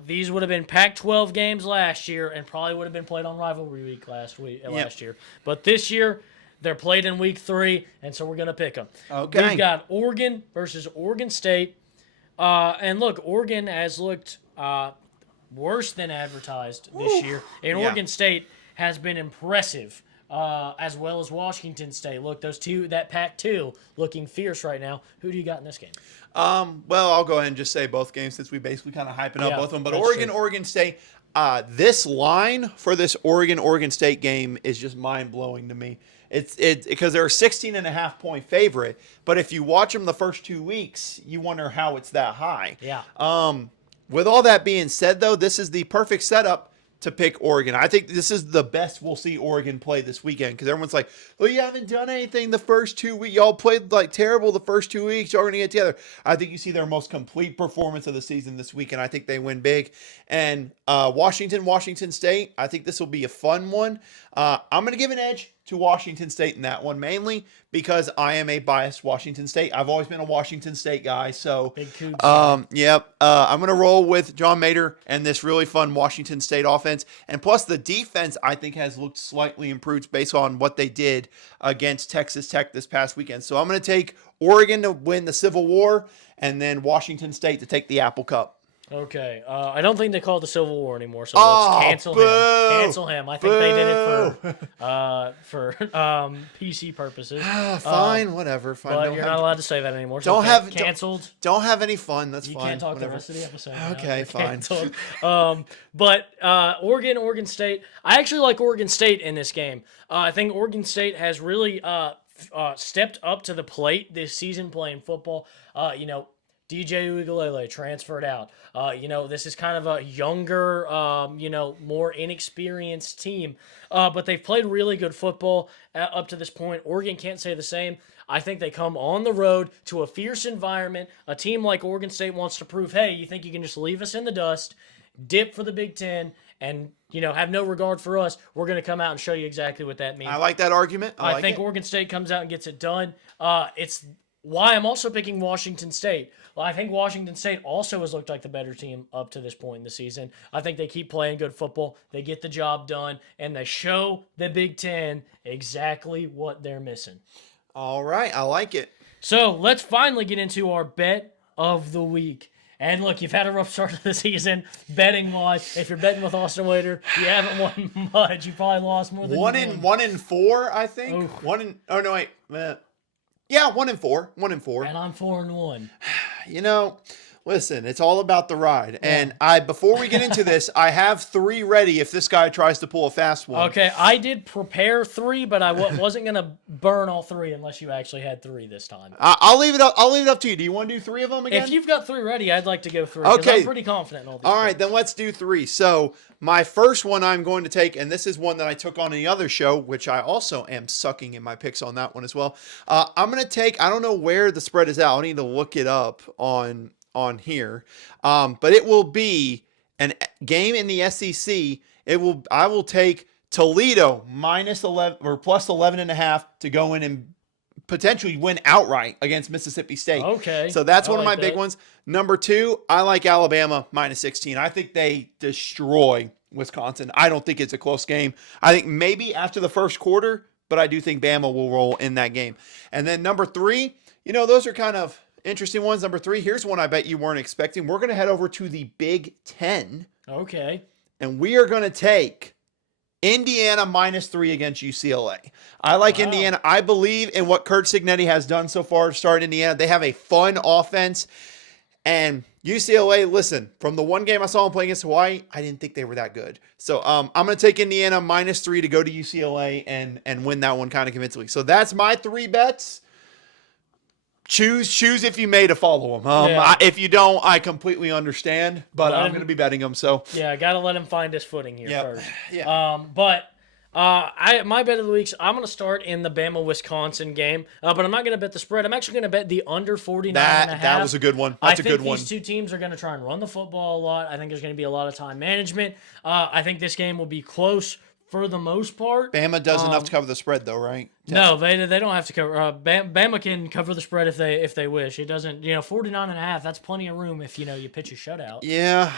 These would have been Pac-12 games last year and probably would have been played on rivalry week last year. But this year, they're played in week 3, and so we're going to pick them. Okay. We've got Oregon versus Oregon State. And look, Oregon has looked worse than advertised this year. And Oregon State has been impressive, as well as Washington State. Look, that Pac-2 looking fierce right now. Who do you got in this game? Well, I'll go ahead and just say both games since we basically kind of hyping up both of them. But Oregon State, this line for this Oregon State game is just mind-blowing to me. It's because they're a 16.5 point favorite, but if you watch them the first 2 weeks, you wonder how it's that high. Yeah. With all that being said, though, this is the perfect setup to pick Oregon. I think this is the best we'll see Oregon play this weekend because everyone's like, well, you haven't done anything the first 2 weeks. Y'all played like terrible the first 2 weeks. Y'all are going to get together. I think you see their most complete performance of the season this week, and I think they win big. And Washington State, I think this will be a fun one. I'm going to give an edge to Washington State in that one, mainly because I am a biased Washington State. I've always been a Washington State guy, so I'm going to roll with John Mater and this really fun Washington State offense. And plus the defense, I think, has looked slightly improved based on what they did against Texas Tech this past weekend. So I'm going to take Oregon to win the Civil War and then Washington State to take the Apple Cup. Okay. I don't think they call it the Civil War anymore, so let's cancel him. Cancel him. I think they did it for PC purposes. Fine, whatever. Fine. But you're not allowed to say that anymore. So canceled. Don't have any fun. That's you fine. You can't talk whatever. the rest of the episode. Okay, fine. But Oregon State. I actually like Oregon State in this game. I think Oregon State has really stepped up to the plate this season playing football. DJ Uiagalelei transferred out. This is kind of a younger, more inexperienced team. But they've played really good football up to this point. Oregon can't say the same. I think they come on the road to a fierce environment. A team like Oregon State wants to prove, hey, you think you can just leave us in the dust, dip for the Big Ten, and have no regard for us? We're going to come out and show you exactly what that means. I like that argument. I think Oregon State comes out and gets it done. It's why I'm also picking Washington State. Well, I think Washington State also has looked like the better team up to this point in the season. I think they keep playing good football. They get the job done, and they show the Big Ten exactly what they're missing. All right. I like it. So let's finally get into our bet of the week. And look, you've had a rough start to the season, betting-wise. If you're betting with Austin Wader, you haven't won much. You probably lost more than one in 4, I think. Yeah, 1-4. 1-4. And I'm 4-1. Listen, it's all about the ride. Yeah. And before we get into this, I have 3 ready if this guy tries to pull a fast one. Okay, I did prepare 3, but I wasn't going to burn all 3 unless you actually had 3 this time. I'll leave it up to you. Do you want to do 3 of them again? If you've got 3 ready, I'd like to go 3. Okay. I'm pretty confident in all these. All right, then let's do 3. So my first one I'm going to take, and this is one that I took on the other show, which I also am sucking in my picks on that one as well. I'm going to take, I don't know where the spread is at. I need to look it up on here. But it will be an game in the SEC, I will take Toledo minus 11 or plus 11.5 to go in and potentially win outright against Mississippi State. Okay. So that's I one of like my big that. ones. Number 2, I like Alabama minus 16. I think they destroy Wisconsin. I don't think it's a close game. I think maybe after the first quarter, but I do think Bama will roll in that game. And then number 3, those are kind of interesting ones. Number 3, here's one I bet you weren't expecting. We're going to head over to the Big Ten. Okay. And we are going to take Indiana minus 3 against UCLA. I like Indiana. I believe in what Kurt Cignetti has done so far to start Indiana. They have a fun offense. And UCLA, listen, from the one game I saw them play against Hawaii, I didn't think they were that good. So I'm going to take Indiana minus 3 to go to UCLA and win that one kind of convincingly. So that's my 3 bets. Choose if you may to follow them. If you don't, I completely understand, but I'm going to be betting them. So yeah, I got to let him find his footing here first. Yeah. My bet of the week, I'm going to start in the Bama-Wisconsin game, but I'm not going to bet the spread. I'm actually going to bet the under 49.5. That was a good one. That's a good one. I think these two teams are going to try and run the football a lot. I think there's going to be a lot of time management. I think this game will be close for the most part. Bama does enough to cover the spread, though, right? No, they don't have to cover. Bama can cover the spread if they wish. It doesn't. 49.5. That's plenty of room if you pitch a shutout. Yeah.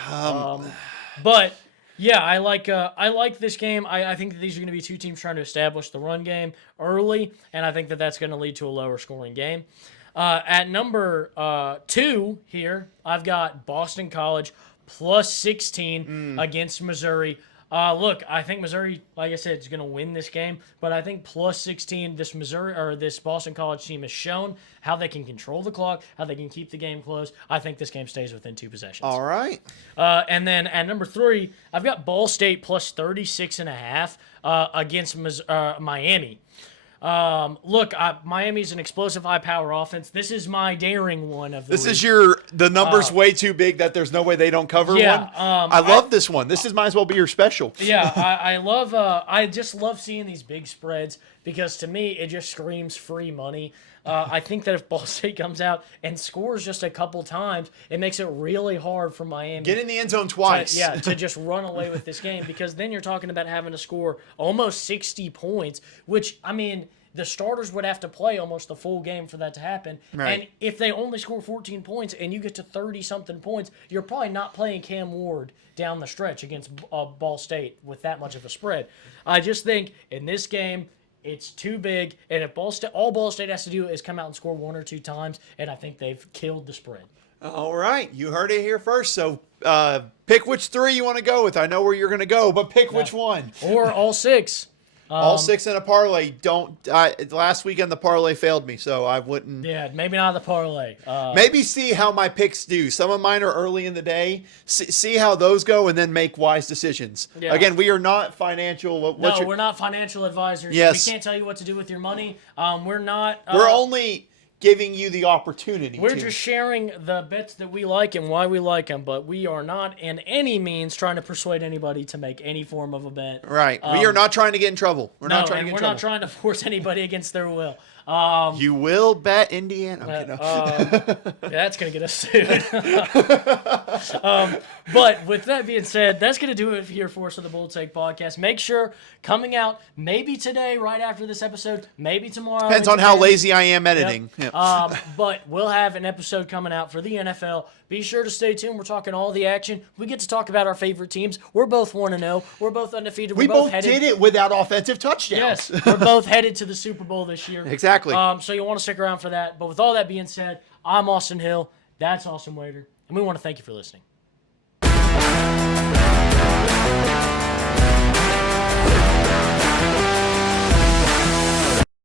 But yeah, I like this game. I think that these are going to be two teams trying to establish the run game early, and I think that that's going to lead to a lower scoring game. At number 2 here, I've got Boston College plus 16 against Missouri. Look, I think Missouri, like I said, is going to win this game, but I think plus 16, this Boston College team has shown how they can control the clock, how they can keep the game close. I think this game stays within 2 possessions. All right. And then at number 3, I've got Ball State plus 36.5 against Miami. Look, Miami's an explosive high-power offense. This is my daring one of the This week. is the number's way too big that there's no way they don't cover one. I love this one. This might as well be your special. Yeah, I just love seeing these big spreads because to me it just screams free money. I think that if Ball State comes out and scores just a couple times, it makes it really hard for Miami. Get in the end zone twice. To just run away with this game because then you're talking about having to score almost 60 points, which, I mean, the starters would have to play almost the full game for that to happen. Right. And if they only score 14 points and you get to 30-something points, you're probably not playing Cam Ward down the stretch against Ball State with that much of a spread. I just think in this game, it's too big, and if all Ball State has to do is come out and score 1 or 2 times, and I think they've killed the spread. All right. You heard it here first. So pick which 3 you want to go with. I know where you're going to go, but pick which one. Or all 6. All 6 in a parlay. Last weekend the parlay failed me, so I wouldn't. Yeah, maybe not the parlay. Maybe see how my picks do. Some of mine are early in the day. See how those go, and then make wise decisions. Yeah. Again, we are not financial. We're not financial advisors. Yes. We can't tell you what to do with your money. We're not. We're only giving you the opportunity. We're just sharing the bets that we like and why we like them, but we are not in any means trying to persuade anybody to make any form of a bet. Right. We are not trying to get in trouble. We're not trying to force anybody against their will. You will bet Indiana. That's going to get us sued. But with that being said, that's going to do it here for us on the Bold Take Podcast. Make sure coming out maybe today, right after this episode, maybe tomorrow. Depends on how lazy I am editing. Yep. But we'll have an episode coming out for the NFL. Be sure to stay tuned. We're talking all the action. We get to talk about our favorite teams. We're both 1-0. We're both undefeated. We both did it without offensive touchdowns. Yes, we're both headed to the Super Bowl this year. Exactly. So you'll want to stick around for that. But with all that being said, I'm Austin Hill. That's Austin Wader. And we want to thank you for listening.